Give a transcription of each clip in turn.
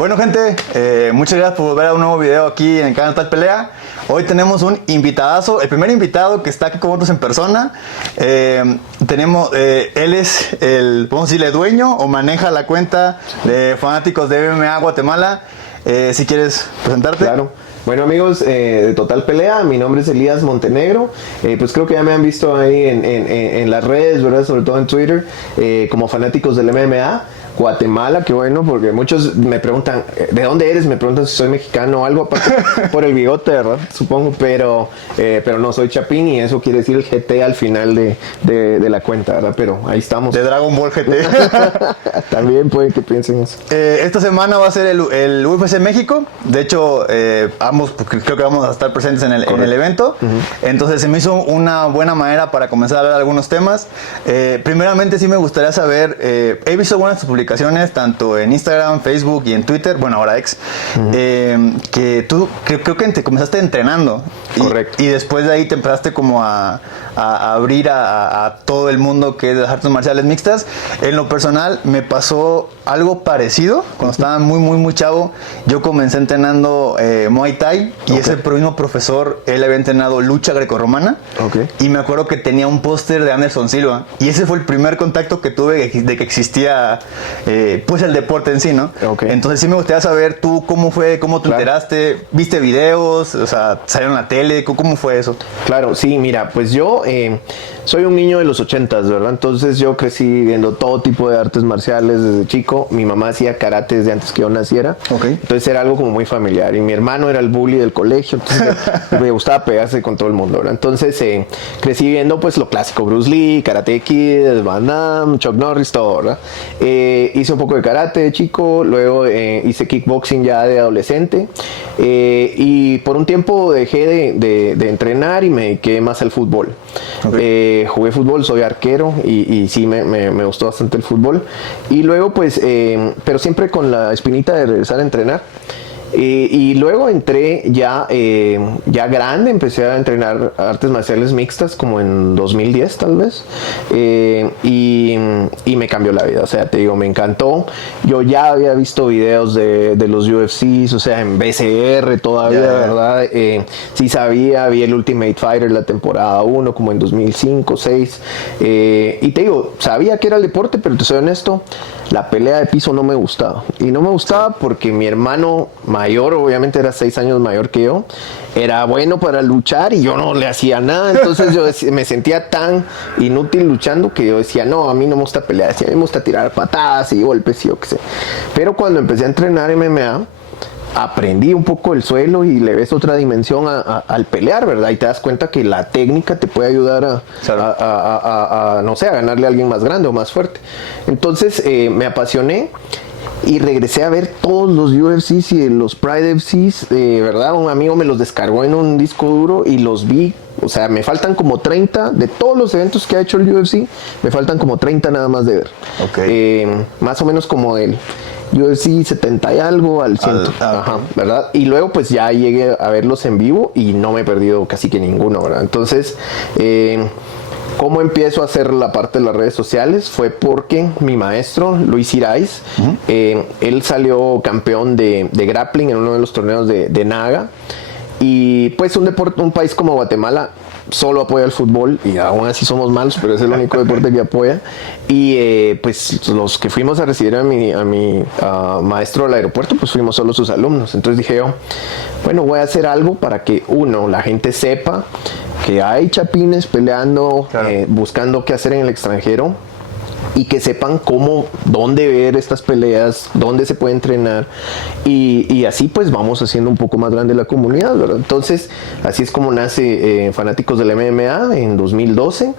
Bueno, gente, muchas gracias por volver a un nuevo video aquí en el canal Tal Pelea. Hoy tenemos un invitadazo, el primer invitado que está aquí con nosotros en persona. Él es el, podemos decirle, dueño o maneja la cuenta de fanáticos de MMA Guatemala. Si quieres presentarte. Claro. Bueno, amigos de Total Pelea, mi nombre es Elías Montenegro. Pues creo que ya me han visto ahí en las redes, ¿verdad? Sobre todo en Twitter, como fanáticos del MMA Guatemala. Qué bueno, porque muchos me preguntan ¿de dónde eres? Me preguntan si soy mexicano o algo, aparte por el bigote, ¿verdad? Supongo, pero no, soy Chapín, y eso quiere decir el GT al final de la cuenta, ¿verdad? Pero ahí estamos. De Dragon Ball GT. También puede que piensen eso. Esta semana va a ser el UFC México. De hecho, ambos creo que vamos a estar presentes en el evento. Entonces se me hizo una buena manera para comenzar a hablar de algunos temas. Primeramente sí me gustaría saber, he visto algunas de tus publicaciones tanto en Instagram, Facebook y en Twitter, bueno, ahora X, que tú creo que te comenzaste entrenando. Correcto. Y después de ahí te empezaste como a abrir a todo el mundo que es de las artes marciales mixtas. En lo personal me pasó algo parecido cuando estaba muy chavo. Yo comencé entrenando Muay Thai, y ese mismo profesor, él había entrenado lucha grecorromana. Y me acuerdo que tenía un póster de Anderson Silva, y ese fue el primer contacto que tuve de que existía pues el deporte en sí, ¿no? Entonces sí me gustaría saber tú cómo fue, cómo te enteraste, viste videos, o sea, salieron en la tele, ¿cómo fue eso? Claro, sí, mira, pues yo soy un niño de los 80s, ¿verdad? Entonces yo crecí viendo todo tipo de artes marciales desde chico. Mi mamá hacía karate desde antes que yo naciera. Entonces era algo como muy familiar. Y mi hermano era el bully del colegio, entonces me gustaba pegarse con todo el mundo, ¿verdad? Entonces crecí viendo pues lo clásico, Bruce Lee, Karate Kid, Van Damme, Chuck Norris, todo, ¿verdad? Hice un poco de karate de chico, luego hice kickboxing ya de adolescente, y por un tiempo dejé de entrenar y me dediqué más al fútbol. Jugué fútbol, soy arquero, y sí me gustó bastante el fútbol. Y luego pues, pero siempre con la espinita de regresar a entrenar. Y luego entré ya grande, empecé a entrenar artes marciales mixtas como en 2010 tal vez, y me cambió la vida. O sea, te digo, me encantó. Yo ya había visto videos de los UFCs, o sea, en BCR todavía, ¿verdad? Sí sabía, vi el Ultimate Fighter la temporada 1 como en 2005, 6, y te digo, sabía que era el deporte, pero te soy honesto, la pelea de piso no me gustaba. Y no me gustaba porque mi hermano mayor, obviamente era 6 años mayor que yo, era bueno para luchar y yo no le hacía nada. Entonces yo me sentía tan inútil luchando que yo decía, no, a mí no me gusta pelear, a mí me gusta tirar patadas y golpes y yo qué sé. Pero cuando empecé a entrenar MMA, aprendí un poco el suelo y le ves otra dimensión al pelear, ¿verdad? Y te das cuenta que la técnica te puede ayudar no sé, a ganarle a alguien más grande o más fuerte. Entonces me apasioné y regresé a ver todos los UFCs y los Pride FCs, ¿verdad? Un amigo me los descargó en un disco duro y los vi. O sea, me faltan como 30 de todos los eventos que ha hecho el UFC, me faltan como 30 nada más de ver. Más o menos como el UFC 70 y algo al 100, ¿verdad? Y luego pues ya llegué a verlos en vivo y no me he perdido casi que ninguno, ¿verdad? Entonces, ¿cómo empiezo a hacer la parte de las redes sociales? Fue porque mi maestro, Luis Irais, él salió campeón de grappling en uno de los torneos de Naga. Y pues un país como Guatemala solo apoya el fútbol, y aún así somos malos, pero es el único deporte que apoya. Y pues los que fuimos a recibir a mi maestro al aeropuerto, pues fuimos solo sus alumnos. Entonces dije yo, bueno, voy a hacer algo para que la gente sepa que hay chapines peleando, buscando qué hacer en el extranjero, y que sepan dónde ver estas peleas, dónde se puede entrenar, y así pues vamos haciendo un poco más grande la comunidad, ¿verdad? Entonces así es como nace Fanáticos del MMA en 2012,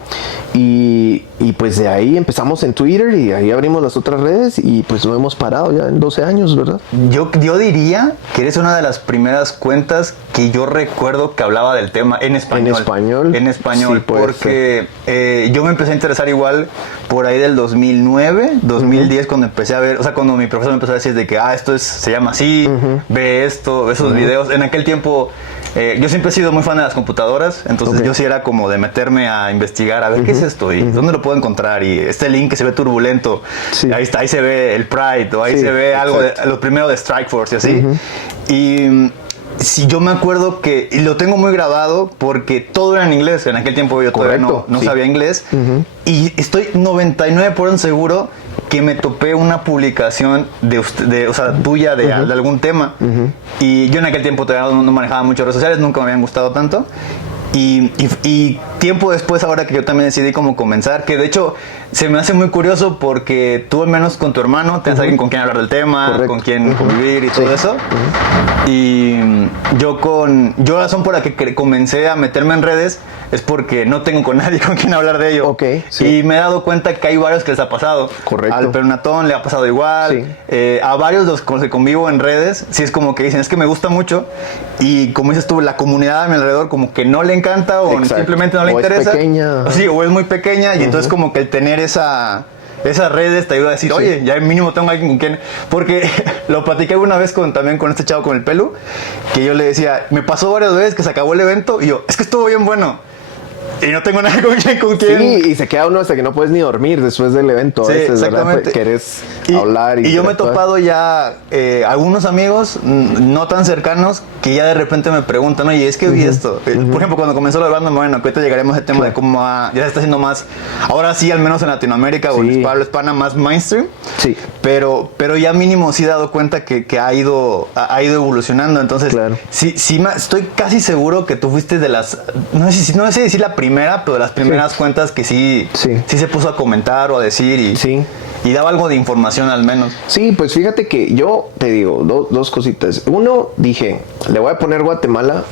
y pues de ahí empezamos en Twitter y ahí abrimos las otras redes y pues no hemos parado ya en 12 años, ¿verdad? Yo diría que eres una de las primeras cuentas que yo recuerdo que hablaba del tema en español. En español, sí, porque yo me empecé a interesar igual por ahí del 2009, 2010, cuando empecé a ver, o sea, cuando mi profesor me empezó a decir de que esto se llama así, ve esto, ve esos videos. En aquel tiempo yo siempre he sido muy fan de las computadoras, entonces yo sí era como de meterme a investigar, a ver qué es esto y dónde lo puedo encontrar, y este link que se ve turbulento, ahí está, ahí se ve el Pride, o ahí se ve algo de lo primero de Strikeforce y así. Y sí, yo me acuerdo que, y lo tengo muy grabado porque todo era en inglés, en aquel tiempo yo todavía no sabía inglés, y estoy 99% seguro que me topé una publicación o sea, tuya de algún tema, y yo en aquel tiempo todavía no manejaba mucho redes sociales, nunca me habían gustado tanto. Y tiempo después, ahora que yo también decidí como comenzar, que de hecho se me hace muy curioso porque tú al menos con tu hermano tienes alguien con quien hablar del tema, con quien convivir y todo eso. Y yo la razón por la que comencé a meterme en redes es porque no tengo con nadie con quien hablar de ello. Y me he dado cuenta que hay varios que les ha pasado. Al Pernatón le ha pasado igual. A varios de los con los que convivo en redes, sí es como que dicen, es que me gusta mucho. Y como dices tú, la comunidad a mi alrededor como que no le encanta o simplemente no le interesa. Es pequeña. Sí, o es muy pequeña y entonces como que el tener esas redes te ayuda a decir, oye, ya mínimo tengo alguien con quien... Porque lo platiqué una vez también con este chavo con el pelo, que yo le decía, me pasó varias veces que se acabó el evento y yo, es que estuvo bien bueno. Y no tengo nada con quién. Sí, y se queda uno hasta que no puedes ni dormir después del evento. Sí, a veces, exactamente. ¿verdad? Querés hablar y yo me he topado ya algunos amigos no tan cercanos que ya de repente me preguntan, oye, es que vi esto. Por ejemplo, cuando comenzó la banda, bueno, que ahorita llegaremos al tema de cómo ya se está haciendo más, ahora sí, al menos en Latinoamérica o en habla hispana, más mainstream. Sí. Pero ya mínimo sí he dado cuenta que ha ido evolucionando. Entonces, sí, estoy casi seguro que tú fuiste de las, no sé si la primera, pero de las primeras cuentas que sí se puso a comentar o a decir y daba algo de información al menos. Sí, pues fíjate que yo te digo dos cositas. Uno, dije, le voy a poner Guatemala,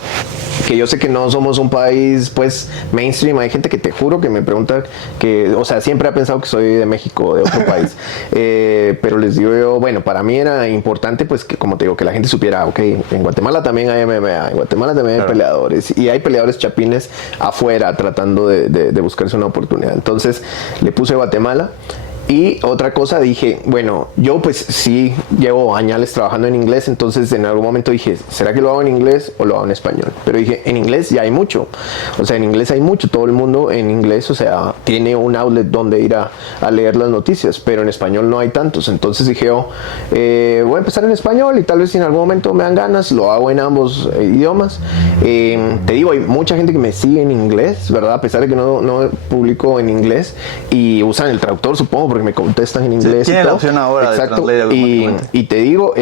que yo sé que no somos un país pues mainstream. Hay gente que te juro que me pregunta que, o sea, siempre ha pensado que soy de México o de otro país. Pero les digo yo, bueno, para mí era importante pues que, como te digo, que la gente supiera, ok, en Guatemala también hay MMA, en Guatemala también hay peleadores, y hay peleadores chapines afuera tratando de buscarse una oportunidad. Entonces le puse Guatemala. Y otra cosa, dije, bueno, yo pues sí llevo años trabajando en inglés, entonces en algún momento dije, ¿será que lo hago en inglés o lo hago en español? Pero dije, en inglés ya hay mucho, o sea, en inglés hay mucho, todo el mundo en inglés, o sea, tiene un outlet donde ir a leer las noticias, pero en español no hay tantos. Entonces dije, voy a empezar en español y tal vez si en algún momento me dan ganas, lo hago en ambos idiomas. Te digo, hay mucha gente que me sigue en inglés, ¿verdad? A pesar de que no publico en inglés y usan el traductor, supongo, porque me contestan en inglés. Tiene la opción ahora. Exacto. Y te digo,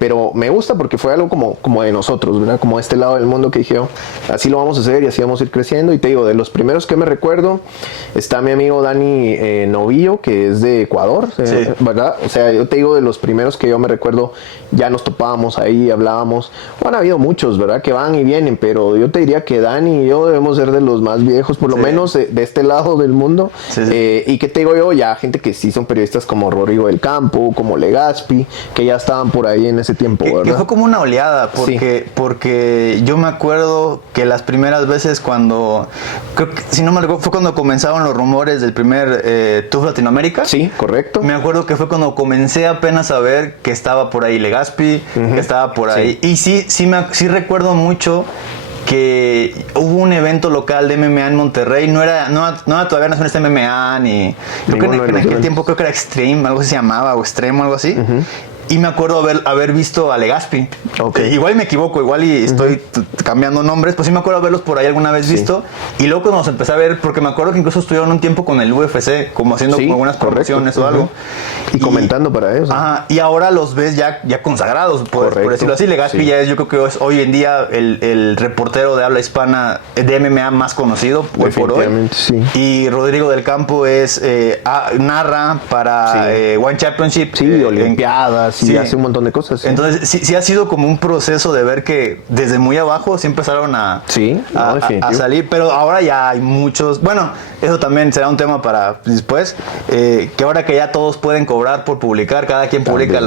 pero me gusta porque fue algo como de nosotros, ¿verdad? Como este lado del mundo que dije, así lo vamos a hacer y así vamos a ir creciendo. Y te digo, de los primeros que me recuerdo está mi amigo Dani Novillo, que es de Ecuador, ¿verdad? O sea, yo te digo, de los primeros que yo me recuerdo, ya nos topábamos ahí, hablábamos. Bueno, ha habido muchos, ¿verdad? Que van y vienen, pero yo te diría que Dani y yo debemos ser de los más viejos, por lo menos de este lado del mundo. Y que te digo yo, ya gente que sí son periodistas como Rodrigo del Campo, como Legaspi, que ya estaban por ahí en ese tiempo, ¿verdad? Que fue como una oleada, porque yo me acuerdo que las primeras veces creo que, si no me recuerdo, fue cuando comenzaron los rumores del primer TUF Latinoamérica. Sí, correcto. Me acuerdo que fue cuando comencé apenas a ver que estaba por ahí Legaspi, que estaba por ahí. Y sí recuerdo mucho que hubo un evento local de MMA en Monterrey, no era todavía Naciones de MMA, ni creo que en aquel tiempo creo que era Extreme, algo se llamaba, o Extremo, algo así. Y me acuerdo haber visto a Legaspi. Igual me equivoco, igual y estoy cambiando nombres, pues sí me acuerdo haberlos por ahí alguna vez visto. Y luego cuando los empecé a ver, porque me acuerdo que incluso estuvieron un tiempo con el UFC, como haciendo como algunas promociones o algo. Y comentando para eso. Ajá, y ahora los ves ya consagrados, por decirlo así. Legaspi ya es, yo creo que es hoy en día el reportero de habla hispana de MMA más conocido hoy por hoy. Y Rodrigo del Campo narra para One Championship. Olimpiadas. Sí, hace un montón de cosas. Entonces, sí ha sido como un proceso de ver que desde muy abajo sí empezaron a salir, pero ahora ya hay muchos. Bueno, eso también será un tema para después. Que ahora que ya todos pueden cobrar por publicar, cada quien publica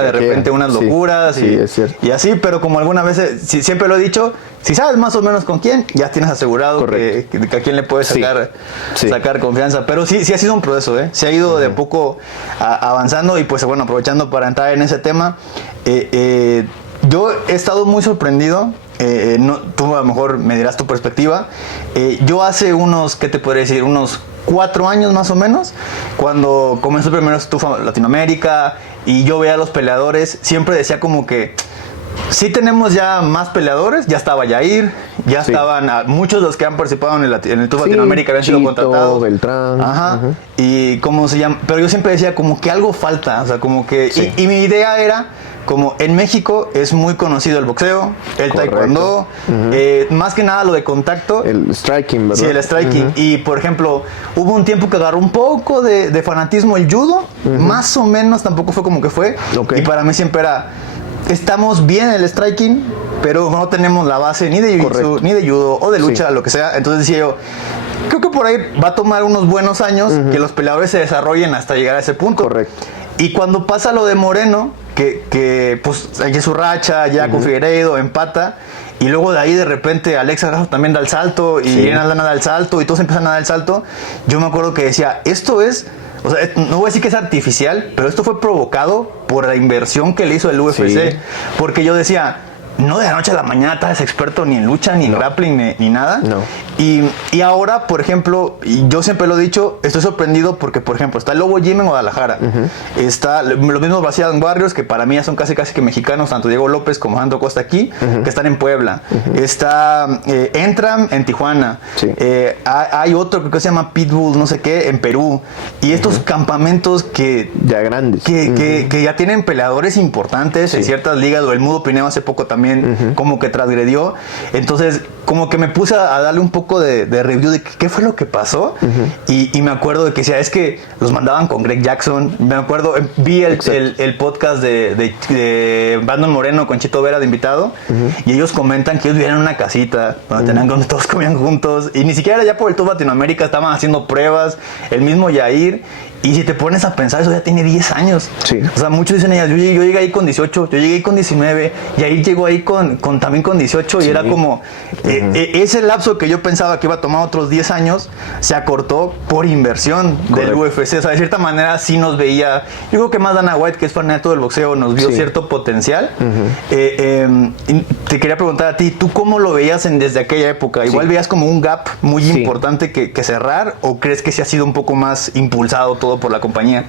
de repente unas locuras y así, pero como algunas veces, siempre lo he dicho, si sabes más o menos con quién, ya tienes asegurado que a quién le puedes sacar confianza. Pero sí ha sido un proceso, se ha ido de poco avanzando. Y pues bueno, aprovechando para entrar en ese tema, yo he estado muy sorprendido tú a lo mejor me dirás tu perspectiva. Yo hace unos, ¿qué te podría decir? Unos 4 años más o menos, cuando comenzó primero Estufa Latinoamérica y yo veía a los peleadores, siempre decía como que sí tenemos ya más peleadores, ya estaba Yair, ya estaban muchos de los que han participado en el Tour Latinoamérica habían sido contratados. Beltrán. Ajá. Y cómo se llama, pero yo siempre decía como que algo falta, o sea, como que y mi idea era como en México es muy conocido el boxeo, el taekwondo, más que nada lo de contacto. El striking, ¿verdad? Sí, el striking. Y por ejemplo, hubo un tiempo que agarró un poco de fanatismo el judo, más o menos, tampoco fue como que fue. Y para mí siempre era, estamos bien en el striking, pero no tenemos la base ni de jiu-jitsu, ni de judo o de lucha, lo que sea. Entonces decía yo, creo que por ahí va a tomar unos buenos años que los peleadores se desarrollen hasta llegar a ese punto. Correcto. Y cuando pasa lo de Moreno, que pues hay su racha, ya con Figueiredo empata, y luego de ahí de repente Alexa Grasso también da el salto, y Irene Aldana da el salto, y todos empiezan a dar el salto, yo me acuerdo que decía, esto es, o sea, no voy a decir que es artificial, pero esto fue provocado por la inversión que le hizo el UFC, porque yo decía, no de la noche a la mañana estás experto ni en lucha, ni en grappling, ni nada. No. Y ahora, por ejemplo, y yo siempre lo he dicho, estoy sorprendido porque, por ejemplo, está el Lobo Gym en Guadalajara. Está los mismos Brazilian Warriors, que para mí ya son casi que mexicanos, tanto Diego López como Sandro Costa aquí, que están en Puebla. Está Entram en Tijuana. Hay otro creo que se llama Pitbull, no sé qué, en Perú. Y estos campamentos que... ya grandes. Que ya tienen peleadores importantes en ciertas ligas, o el Mudo Pineo hace poco también como que transgredió. Entonces, como que me puse a darle un poco de review de qué fue lo que pasó. Y me acuerdo de que decía, es que los mandaban con Greg Jackson. Me acuerdo, vi el podcast de Brandon Moreno con Chito Vera de invitado, y ellos comentan que ellos vivían en una casita donde todos comían juntos, y ni siquiera ya por el Tour Latinoamérica estaban haciendo pruebas, el mismo Yair. Y si te pones a pensar, eso ya tiene 10 años. O sea, muchos dicen ellas, yo llegué ahí con 18, yo llegué ahí con 19, y ahí llegó ahí también con 18, y era como, ese lapso que yo pensaba que iba a tomar otros 10 años, se acortó por inversión del UFC. O sea, de cierta manera sí nos veía, yo creo que más Dana White, que es fanático del boxeo, nos vio cierto potencial. Te quería preguntar a ti, ¿tú cómo lo veías desde aquella época? ¿Igual veías como un gap muy importante que cerrar, o crees que sí ha sido un poco más impulsado todo por la compañía?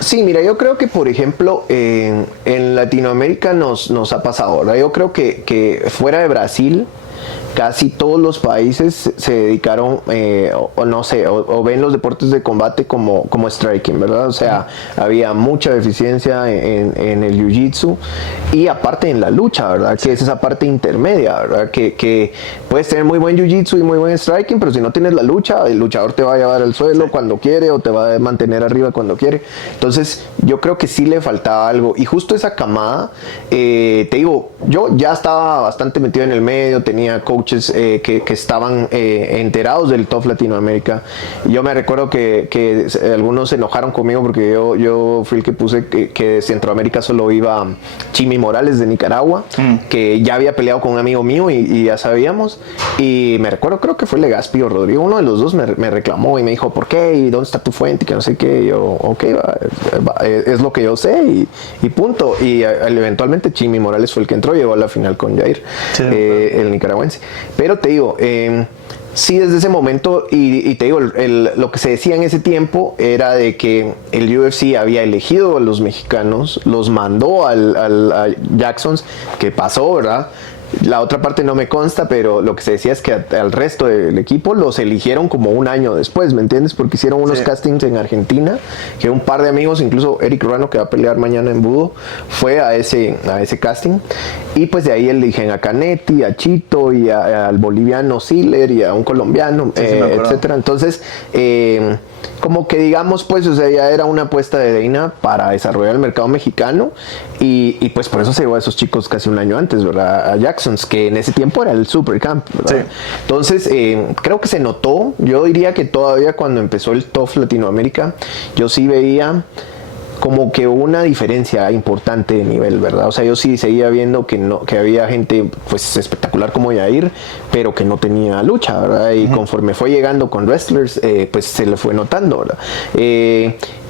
Sí, mira, yo creo que por ejemplo en Latinoamérica nos ha pasado, ¿verdad? Yo creo que fuera de Brasil casi todos los países se dedicaron o no sé, o ven los deportes de combate como striking, ¿verdad? O sea, había mucha deficiencia en el jiu-jitsu, y aparte en la lucha, ¿verdad? Que es esa parte intermedia, ¿verdad? Que puedes tener muy buen jiu-jitsu y muy buen striking, pero si no tienes la lucha, el luchador te va a llevar al suelo cuando quiere, o te va a mantener arriba cuando quiere. Entonces yo creo que sí le faltaba algo, y justo esa camada, te digo, yo ya estaba bastante metido en el medio, tenía coaches que estaban enterados del TOF Latinoamérica. Yo me recuerdo que algunos se enojaron conmigo porque yo fui el que puse que de Centroamérica solo iba Chimi Morales de Nicaragua, que ya había peleado con un amigo mío y ya sabíamos. Y me recuerdo, creo que fue Legaspi o Rodrigo, uno de los dos me reclamó y me dijo, ¿por qué? ¿Y dónde está tu fuente? Que no sé qué. Y yo, ok, es lo que yo sé y punto. Y eventualmente Chimi Morales fue el que entró, llegó a la final con Jair, el nicaragüense. Pero te digo, sí, desde ese momento, y te digo, lo que se decía en ese tiempo era de que el UFC había elegido a los mexicanos, los mandó a Jacksons, que pasó, ¿verdad? La otra parte no me consta, pero lo que se decía es que al resto del equipo los eligieron como un año después, ¿me entiendes? Porque hicieron unos castings en Argentina, que un par de amigos, incluso Eric Ruano, que va a pelear mañana en Budo, fue a ese casting, y pues de ahí eligen a Canetti, a Chito, y al boliviano Siller, y a un colombiano, etcétera. Entonces, como que digamos, pues, o sea, ya era una apuesta de Dana para desarrollar el mercado mexicano, y pues por eso se llevó a esos chicos casi un año antes, ¿verdad? A Jacksons, que en ese tiempo era el Super Camp, ¿verdad? Entonces, creo que se notó. Yo diría que todavía cuando empezó el TOF Latinoamérica, yo sí veía como que una diferencia importante de nivel, ¿verdad? O sea, yo sí seguía viendo que había gente pues espectacular como Yair, pero que no tenía lucha, ¿verdad? Y conforme fue llegando con wrestlers, pues se le fue notando, ¿verdad?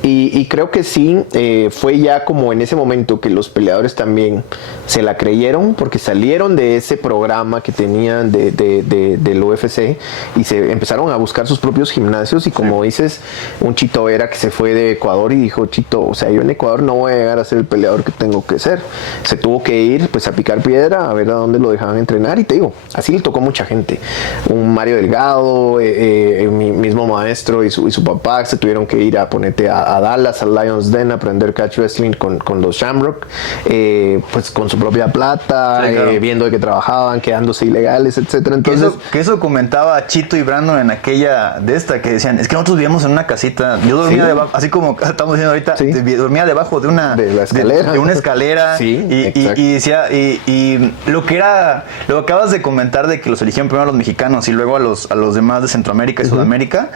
Y creo que sí, fue ya como en ese momento que los peleadores también se la creyeron, porque salieron de ese programa que tenían del UFC y se empezaron a buscar sus propios gimnasios. Y como dices, un Chito Vera que se fue de Ecuador y dijo: Chito, o sea, yo en Ecuador no voy a llegar a ser el peleador que tengo que ser. Se tuvo que ir pues a picar piedra, a ver a dónde lo dejaban entrenar. Y te digo, así le tocó a mucha gente. Un Mario Delgado, mi mismo maestro y su papá se tuvieron que ir a ponerte a Dallas, al Lions Den, a aprender catch wrestling con los Shamrock, pues con su propia plata, sí, claro, viendo de que trabajaban, quedándose ilegales, etcétera. Entonces, que eso comentaba Chito y Brandon en aquella de esta, que decían: es que nosotros vivíamos en una casita, yo dormía debajo, así como estamos diciendo ahorita, dormía debajo de una escalera, de una escalera, y decía, y lo que acabas de comentar de que los eligieron primero a los mexicanos y luego a los demás de Centroamérica y Sudamérica,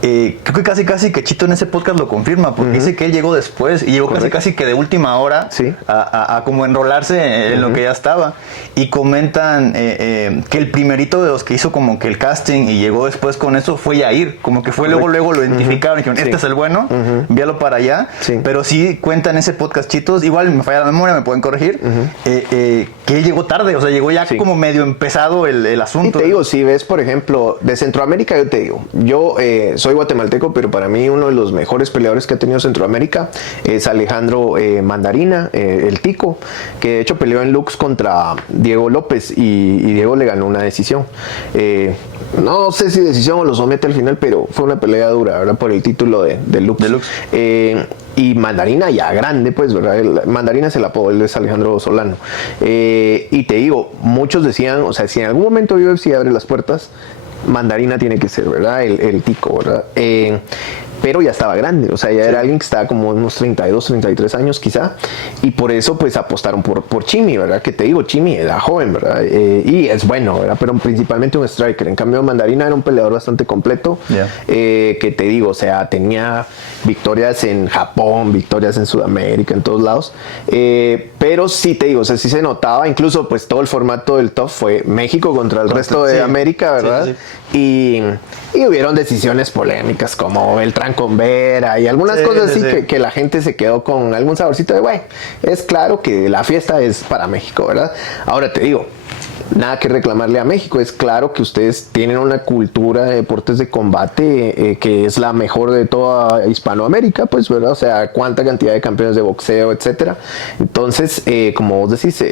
creo que casi que Chito en ese podcast lo confirma, porque dice que él llegó después y llegó casi que de última hora a como enrolarse en lo que ya estaba. Y comentan que el primerito de los que hizo como que el casting y llegó después con eso fue Yair, como que fue luego lo identificaron y dijeron: este es el bueno, envíalo para allá. Pero sí cuentan ese podcast Chitos, igual me falla la memoria, me pueden corregir, que él llegó tarde, o sea, llegó ya como medio empezado el asunto. Y te digo, si ves, por ejemplo, de Centroamérica, yo te digo, yo soy guatemalteco, pero para mí uno de los mejores peleadores que ha tenido Centroamérica es Alejandro Mandarina, el Tico, que de hecho peleó en Lux contra Diego López y Diego le ganó una decisión. No sé si decisión o lo somete al final, pero fue una pelea dura, ¿verdad? Por el título de Lux. Y Mandarina ya grande, pues, ¿verdad? Mandarina es el apodo, él es Alejandro Solano. Y te digo, muchos decían, o sea, si en algún momento UFC abre las puertas, Mandarina tiene que ser, ¿verdad? El Tico, ¿verdad? Pero ya estaba grande, o sea, ya era alguien que estaba como unos 32, 33 años quizá, y por eso pues apostaron por Chimi, ¿verdad? Que te digo, Chimi era joven, ¿verdad? Y es bueno, ¿verdad? Pero principalmente un striker. En cambio, Mandarina era un peleador bastante completo, que te digo, o sea, tenía victorias en Japón, victorias en Sudamérica, en todos lados, pero sí te digo, o sea, sí se notaba, incluso pues todo el formato del TUF fue México contra el resto de América, ¿verdad? Y hubieron decisiones polémicas como Beltrán con Vera y algunas cosas así que la gente se quedó con algún saborcito de, güey, es claro que la fiesta es para México, ¿verdad? Ahora te digo, nada que reclamarle a México, es claro que ustedes tienen una cultura de deportes de combate que es la mejor de toda Hispanoamérica, pues, ¿verdad? O sea, cuánta cantidad de campeones de boxeo, etcétera. Entonces, como vos decís,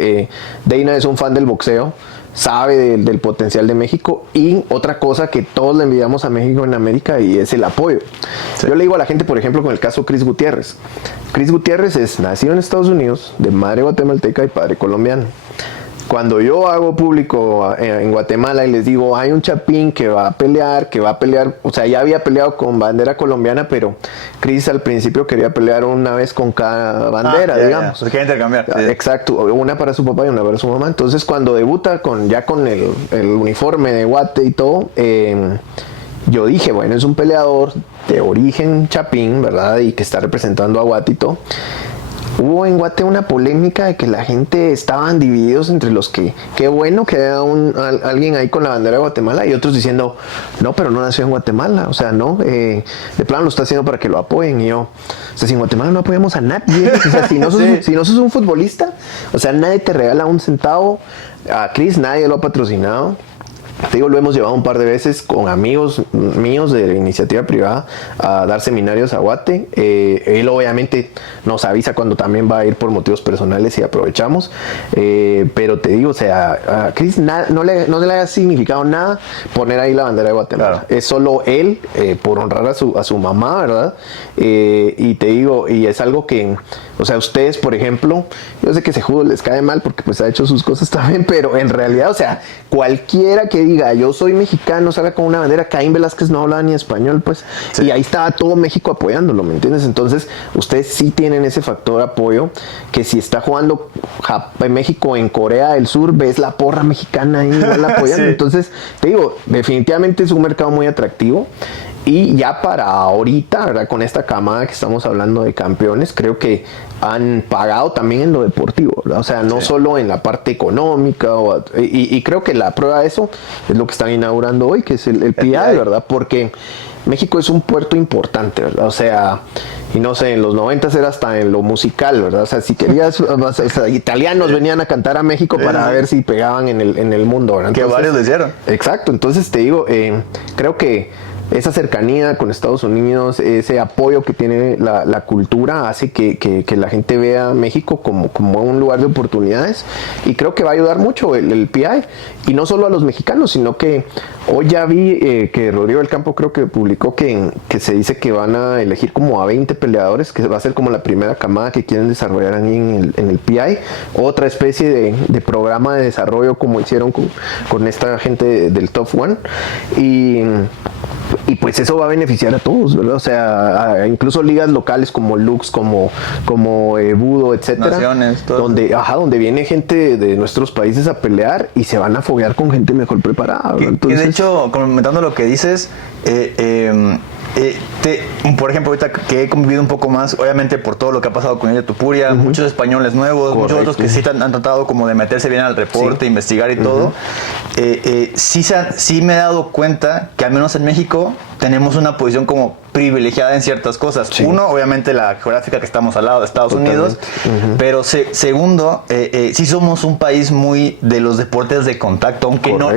Dana es un fan del boxeo, sabe del potencial de México, y otra cosa que todos le envidiamos a México en América y es el apoyo. Yo le digo a la gente, por ejemplo, con el caso Chris Gutiérrez. Chris Gutiérrez es nacido en Estados Unidos, de madre guatemalteca y padre colombiano. Cuando yo hago público en Guatemala y les digo, hay un chapín que va a pelear, o sea, ya había peleado con bandera colombiana, pero Chris al principio quería pelear una vez con cada bandera, digamos. Se quería intercambiar. Exacto, una para su papá y una para su mamá. Entonces, cuando debuta con el uniforme de Guate y todo, yo dije, bueno, es un peleador de origen chapín, ¿verdad? Y que está representando a Guate y todo. Hubo en Guate una polémica de que la gente estaban divididos entre los que, qué bueno que haya alguien ahí con la bandera de Guatemala, y otros diciendo, no, pero no nació en Guatemala, o sea, no, de plano lo está haciendo para que lo apoyen. Y yo, o sea, si en Guatemala no apoyamos a nadie, o sea, si no sos un futbolista, o sea, nadie te regala un centavo. A Chris nadie lo ha patrocinado. Te digo, lo hemos llevado un par de veces con amigos míos de la iniciativa privada a dar seminarios a Guate. Él obviamente nos avisa cuando también va a ir por motivos personales y aprovechamos. Pero te digo, o sea, a Chris no le ha significado nada poner ahí la bandera de Guatemala. Claro. Es solo él, por honrar a su mamá, ¿verdad? Y te digo, y es algo que, o sea, ustedes, por ejemplo, yo sé que Sejudo les cae mal porque pues ha hecho sus cosas también, pero en realidad, o sea, cualquiera que diga, yo soy mexicano, salga con una bandera. Caín Velázquez no hablaba ni español, pues, y ahí estaba todo México apoyándolo, ¿me entiendes? Entonces, ustedes sí tienen ese factor apoyo, que si está jugando México en Corea del Sur, ves la porra mexicana ahí apoyando. Entonces, te digo, definitivamente es un mercado muy atractivo. Y ya para ahorita, ¿verdad? Con esta camada que estamos hablando de campeones, creo que han pagado también en lo deportivo, ¿verdad? O sea, no solo en la parte económica, y creo que la prueba de eso es lo que están inaugurando hoy, que es el PI, ¿verdad? Porque México es un puerto importante, ¿verdad? O sea, y no sé, en los 90 era hasta en lo musical, ¿verdad? O sea, si querías, o sea, italianos venían a cantar a México para ver si pegaban en el mundo, ¿verdad? Entonces, que varios lo hicieron. Exacto, entonces te digo, creo que esa cercanía con Estados Unidos, ese apoyo que tiene la cultura hace que la gente vea a México como un lugar de oportunidades, y creo que va a ayudar mucho el PI, y no solo a los mexicanos, sino que hoy ya vi que Rodrigo del Campo creo que publicó que se dice que van a elegir como a 20 peleadores, que va a ser como la primera camada que quieren desarrollar ahí en el PI, otra especie de programa de desarrollo como hicieron con esta gente del Top One, y pues eso va a beneficiar a todos, ¿verdad? O sea, incluso ligas locales como Lux, como Budo, etcétera, Naciones, donde viene gente de nuestros países a pelear y se van a foguear con gente mejor preparada. Entonces, de hecho, comentando lo que dices, por ejemplo, ahorita que he convivido un poco más, obviamente por todo lo que ha pasado con ella Tupuria, muchos españoles nuevos, muchos otros que sí han tratado como de meterse bien al reporte, investigar y todo, sí me he dado cuenta que al menos en México tenemos una posición como privilegiada en ciertas cosas. Uno, obviamente la geográfica que estamos al lado de Estados Unidos, pero segundo, sí somos un país muy de los deportes de contacto,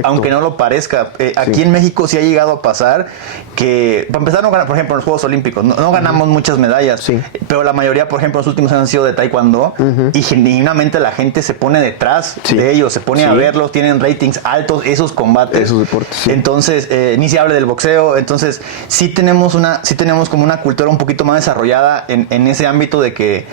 aunque no lo parezca. Aquí en México sí ha llegado a pasar que, para empezar, no ganan, por ejemplo, en los Juegos Olímpicos, no ganamos muchas medallas, pero la mayoría, por ejemplo, en los últimos años han sido de taekwondo, y genuinamente la gente se pone detrás de ellos, se pone a verlos, tienen ratings altos, esos combates. Esos deportes, Entonces, ni se habla del boxeo. Entonces, sí tenemos como una cultura un poquito más desarrollada en ese ámbito de que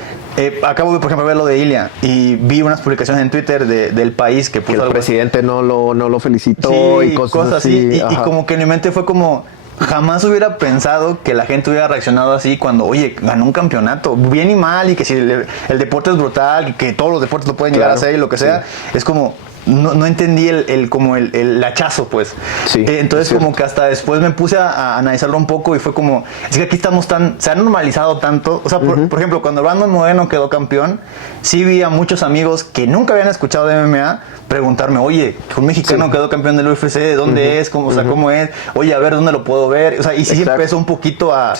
acabo de, por ejemplo, ver lo de Ilia y vi unas publicaciones en Twitter del país que puso el presidente no lo felicitó y cosas así. Y como que en mi mente fue como, jamás hubiera pensado que la gente hubiera reaccionado así cuando, oye, ganó un campeonato, bien y mal, y que si el deporte es brutal, y que todos los deportes lo pueden llegar a hacer y lo que sea, es como... No entendí el hachazo, pues. Entonces como que hasta después me puse a analizarlo un poco y fue como, es que aquí estamos se ha normalizado tanto. O sea, por ejemplo, cuando Brandon Moreno quedó campeón, sí vi a muchos amigos que nunca habían escuchado de MMA preguntarme, oye, un mexicano quedó campeón del UFC, ¿de dónde es? ¿Cómo, o sea, cómo es? Oye, a ver, ¿dónde lo puedo ver? O sea, y sí empezó un poquito a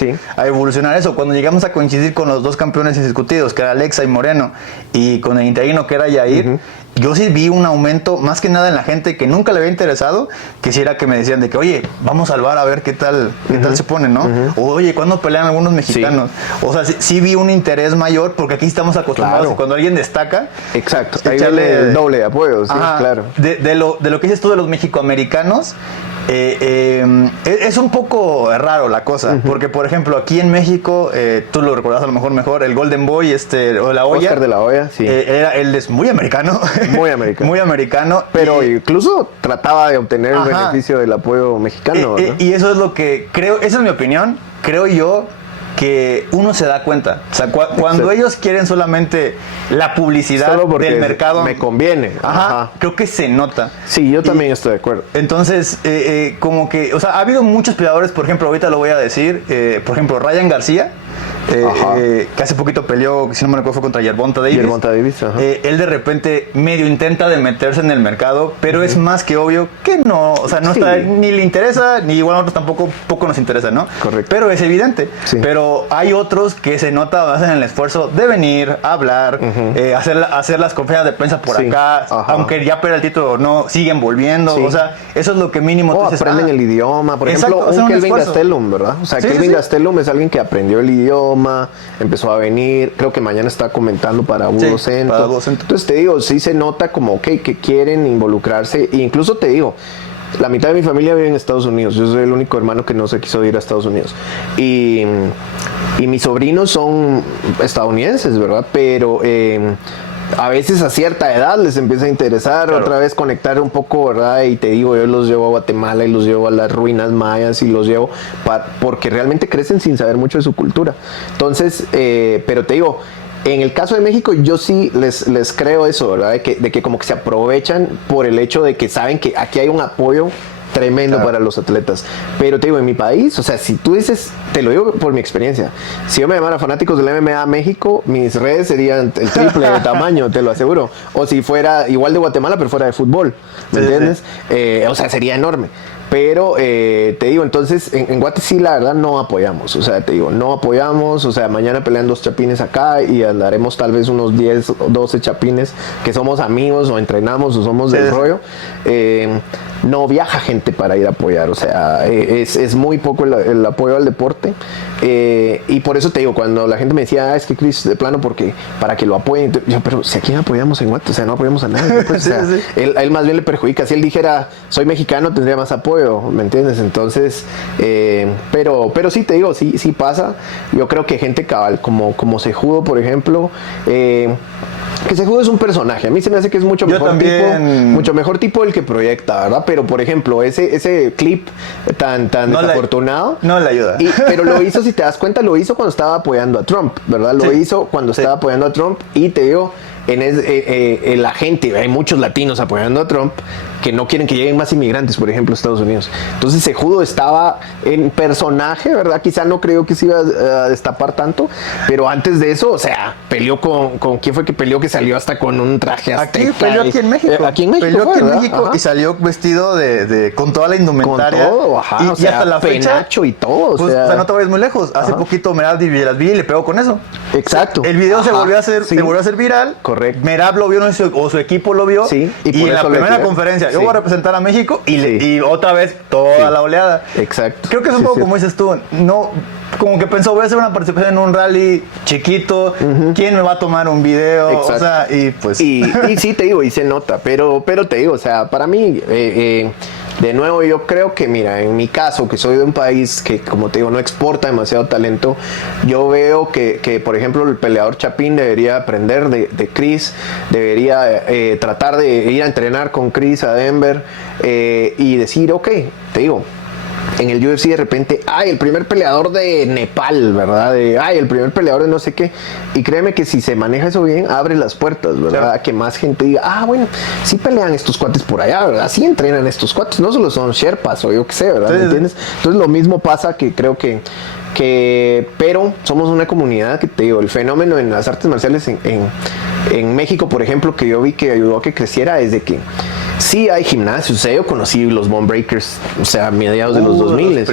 evolucionar eso. Cuando llegamos a coincidir con los dos campeones indiscutidos, que era Alexa y Moreno, y con el interino que era Yair, yo sí vi un aumento, más que nada en la gente que nunca le había interesado, que sí era que me decían de que, oye, vamos al bar a ver qué tal se pone, ¿no? O, oye, ¿cuándo pelean algunos mexicanos? O sea, sí vi un interés mayor, porque aquí estamos acostumbrados a cuando alguien destaca, echarle el doble de apoyo, claro. De lo que dices tú de los mexicoamericanos, es un poco raro la cosa, porque por ejemplo aquí en México, tú lo recuerdas a lo mejor, el Golden Boy, o la Hoya, Oscar de la Hoya, él es muy americano, muy americano, pero incluso trataba de obtener el beneficio del apoyo mexicano, ¿no? Y eso es lo que creo, esa es mi opinión, creo yo que uno se da cuenta, o sea, cuando ellos quieren solamente la publicidad del mercado, me conviene, creo que se nota. Sí, yo también estoy de acuerdo. Entonces, como que, o sea, ha habido muchos peleadores, por ejemplo, ahorita lo voy a decir, por ejemplo, Ryan García, que hace poquito peleó, si no me recuerdo, fue contra Gervonta Davis. Él de repente medio intenta de meterse en el mercado, pero es más que obvio que no, o sea, no está, ni le interesa, ni igual a nosotros poco nos interesa, ¿no? Correcto. Pero es evidente. Pero hay otros que se nota, hacen el esfuerzo de venir, hablar, hacer las conferencias de prensa por acá, aunque ya perdga el título o no, siguen volviendo, o sea, eso es lo que mínimo tú dices, aprenden el idioma, por ejemplo, un Kelvin Gastelum, ¿verdad? O sea, Kelvin Gastelum es alguien que aprendió el idioma, empezó a venir, creo que mañana está comentando para Budo Centro. Entonces te digo, sí se nota como que quieren involucrarse, e incluso te digo, la mitad de mi familia vive en Estados Unidos, yo soy el único hermano que no se quiso ir a Estados Unidos, y mis sobrinos son estadounidenses, ¿verdad? Pero a veces a cierta edad les empieza a interesar otra vez conectar un poco, ¿verdad? Y te digo, yo los llevo a Guatemala y los llevo a las ruinas mayas y los llevo porque realmente crecen sin saber mucho de su cultura. Entonces, pero te digo, en el caso de México yo sí les creo eso, ¿verdad? De que como que se aprovechan por el hecho de que saben que aquí hay un apoyo tremendo para los atletas. Pero te digo, en mi país, o sea, si tú dices, te lo digo por mi experiencia, si yo me llamara fanáticos del MMA México, mis redes serían el triple de tamaño, te lo aseguro. O si fuera igual de Guatemala, pero fuera de fútbol, ¿me entiendes? O sea, sería enorme. Pero te digo, entonces en Guate sí, la verdad no apoyamos, o sea, te digo, no apoyamos, o sea, mañana pelean 2 chapines acá y andaremos tal vez unos 10 o 12 chapines que somos amigos o entrenamos o somos del rollo. No viaja gente para ir a apoyar, o sea, es muy poco el apoyo al deporte. Y por eso te digo, cuando la gente me decía, es que Chris, de plano, porque para que lo apoyen, yo, pero si aquí no apoyamos en Guate, o sea, no apoyamos a nadie, pues, o sea, él más bien le perjudica. Si él dijera, soy mexicano, tendría más apoyo, ¿me entiendes? Entonces, pero sí te digo, sí pasa. Yo creo que gente cabal, como Cejudo, por ejemplo, que Cejudo es un personaje. A mí se me hace que es mucho mejor tipo el que proyecta, ¿verdad? Pero, por ejemplo, ese clip tan no desafortunado... No le ayuda. Pero lo hizo, si te das cuenta, lo hizo cuando estaba apoyando a Trump, ¿verdad? Lo hizo cuando estaba apoyando a Trump y te digo... En la gente, hay muchos latinos apoyando a Trump que no quieren que lleguen más inmigrantes, por ejemplo, a Estados Unidos. Entonces Cejudo estaba en personaje, ¿verdad? Quizá no creo que se iba a destapar tanto, pero antes de eso, o sea, peleó con ¿quién fue que peleó? Que salió hasta con un traje azteca. Peleó aquí en México. Peleó aquí en México y salió vestido con toda la indumentaria. Con todo, ajá. Y hasta la fecha. Penacho y todo. Pues, o sea, no te vayas muy lejos. Hace poquito Merab Villasvili le pegó con eso. Exacto. El video se volvió a hacer viral. Correcto. Merab lo vio o su equipo lo vio. Sí. Y en la primera conferencia, yo voy a representar a México y otra vez toda la oleada. Exacto. Creo que es un poco como dices tú, no, como que pensó, voy a hacer una participación en un rally chiquito, ¿quién me va a tomar un video? Exacto. O sea, y pues... Y sí te digo, y se nota, pero te digo, o sea, para mí... de nuevo, yo creo que, mira, en mi caso, que soy de un país que, como te digo, no exporta demasiado talento, yo veo que por ejemplo, el peleador Chapín debería aprender de Chris, debería tratar de ir a entrenar con Chris a Denver y decir, ok, te digo, en el UFC de repente, el primer peleador de Nepal, ¿verdad? El primer peleador de no sé qué. Y créeme que si se maneja eso bien, abre las puertas, ¿verdad? Claro. Que más gente diga, bueno, sí pelean estos cuates por allá, ¿verdad? Sí entrenan estos cuates, no solo son Sherpas o yo qué sé, ¿verdad? ¿Me entiendes? Entonces lo mismo pasa que creo que pero somos una comunidad que te digo, el fenómeno en las artes marciales en México, por ejemplo, que yo vi que ayudó a que creciera, es de que sí hay gimnasios, o sea, yo conocí los Bone Breakers, o sea, a mediados de los 2000.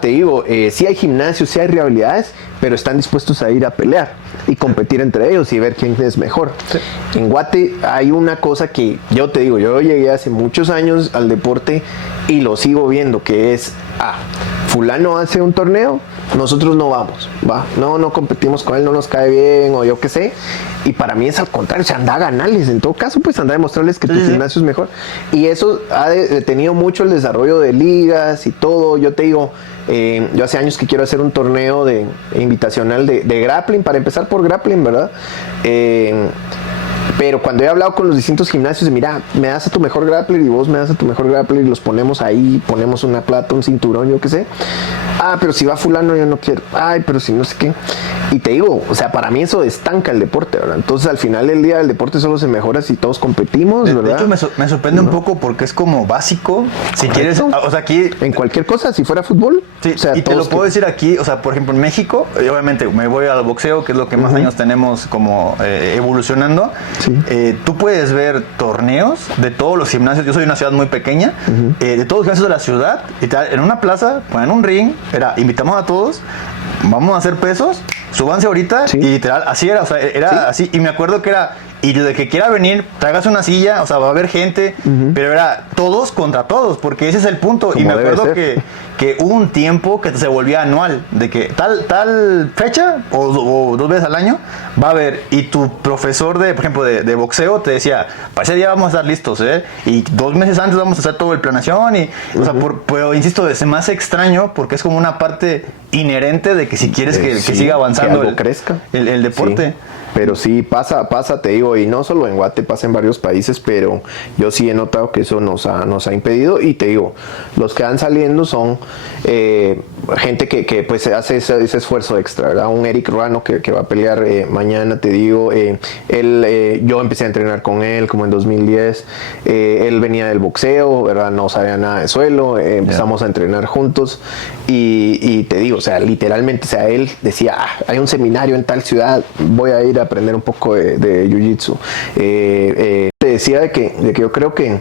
Te digo, sí hay gimnasios, sí hay rivalidades, pero están dispuestos a ir a pelear y competir entre ellos y ver quién es mejor. Sí. En Guate hay una cosa que yo te digo, yo llegué hace muchos años al deporte y lo sigo viendo, que es, fulano hace un torneo, nosotros no vamos, no competimos con él, no nos cae bien o yo qué sé, y para mí es al contrario, se anda a ganarles, en todo caso pues anda a demostrarles que tu gimnasio es mejor, y eso ha detenido mucho el desarrollo de ligas y todo. Yo te digo, yo hace años que quiero hacer un torneo invitacional de grappling, para empezar por grappling, ¿verdad? Pero cuando he hablado con los distintos gimnasios, mira, me das a tu mejor grappler y vos me das a tu mejor grappler y los ponemos ahí, ponemos una plata, un cinturón, yo qué sé. Pero si va fulano yo no quiero. Pero si no sé qué. Y te digo, o sea, para mí eso estanca el deporte, ¿verdad? Entonces al final del día el deporte solo se mejora si todos competimos, ¿verdad? De hecho me sorprende un poco porque es como básico. Si quieres, o sea, aquí... En cualquier cosa, si fuera fútbol. Sí, o sea, y te lo puedo decir aquí, o sea, por ejemplo en México, obviamente me voy al boxeo, que es lo que más años tenemos como evolucionando. Sí. Tú puedes ver torneos de todos los gimnasios. Yo soy de una ciudad muy pequeña, de todos los gimnasios de la ciudad, y en una plaza, ponen un ring, invitamos a todos, vamos a hacer pesos, súbanse ahorita, y literal, así era, o sea, era así, y me acuerdo que era, y de que quiera venir, traigas una silla, o sea, va a haber gente, pero era todos contra todos, porque ese es el punto. Como y me acuerdo que hubo un tiempo que se volvía anual, de que tal fecha, o 2 veces al año, va a haber, y tu profesor por ejemplo, de boxeo te decía, para ese día vamos a estar listos, y 2 meses antes vamos a hacer todo el planeación, y, o sea, pero insisto, es más extraño, porque es como una parte inherente de que si quieres que siga avanzando que algo crezca. El deporte. pero sí pasa, te digo, y no solo en Guate, pasa en varios países, pero yo sí he notado que eso nos ha impedido, y te digo, los que van saliendo son gente que pues hace ese esfuerzo extra, ¿verdad? Un Eric Ruano que va a pelear mañana, te digo, yo empecé a entrenar con él como en 2010, él venía del boxeo, ¿verdad? No sabía nada de suelo, empezamos a entrenar juntos, y te digo, o sea, literalmente, o sea, él decía, hay un seminario en tal ciudad, voy a ir a aprender un poco de Jiu-Jitsu. Te decía de que yo creo que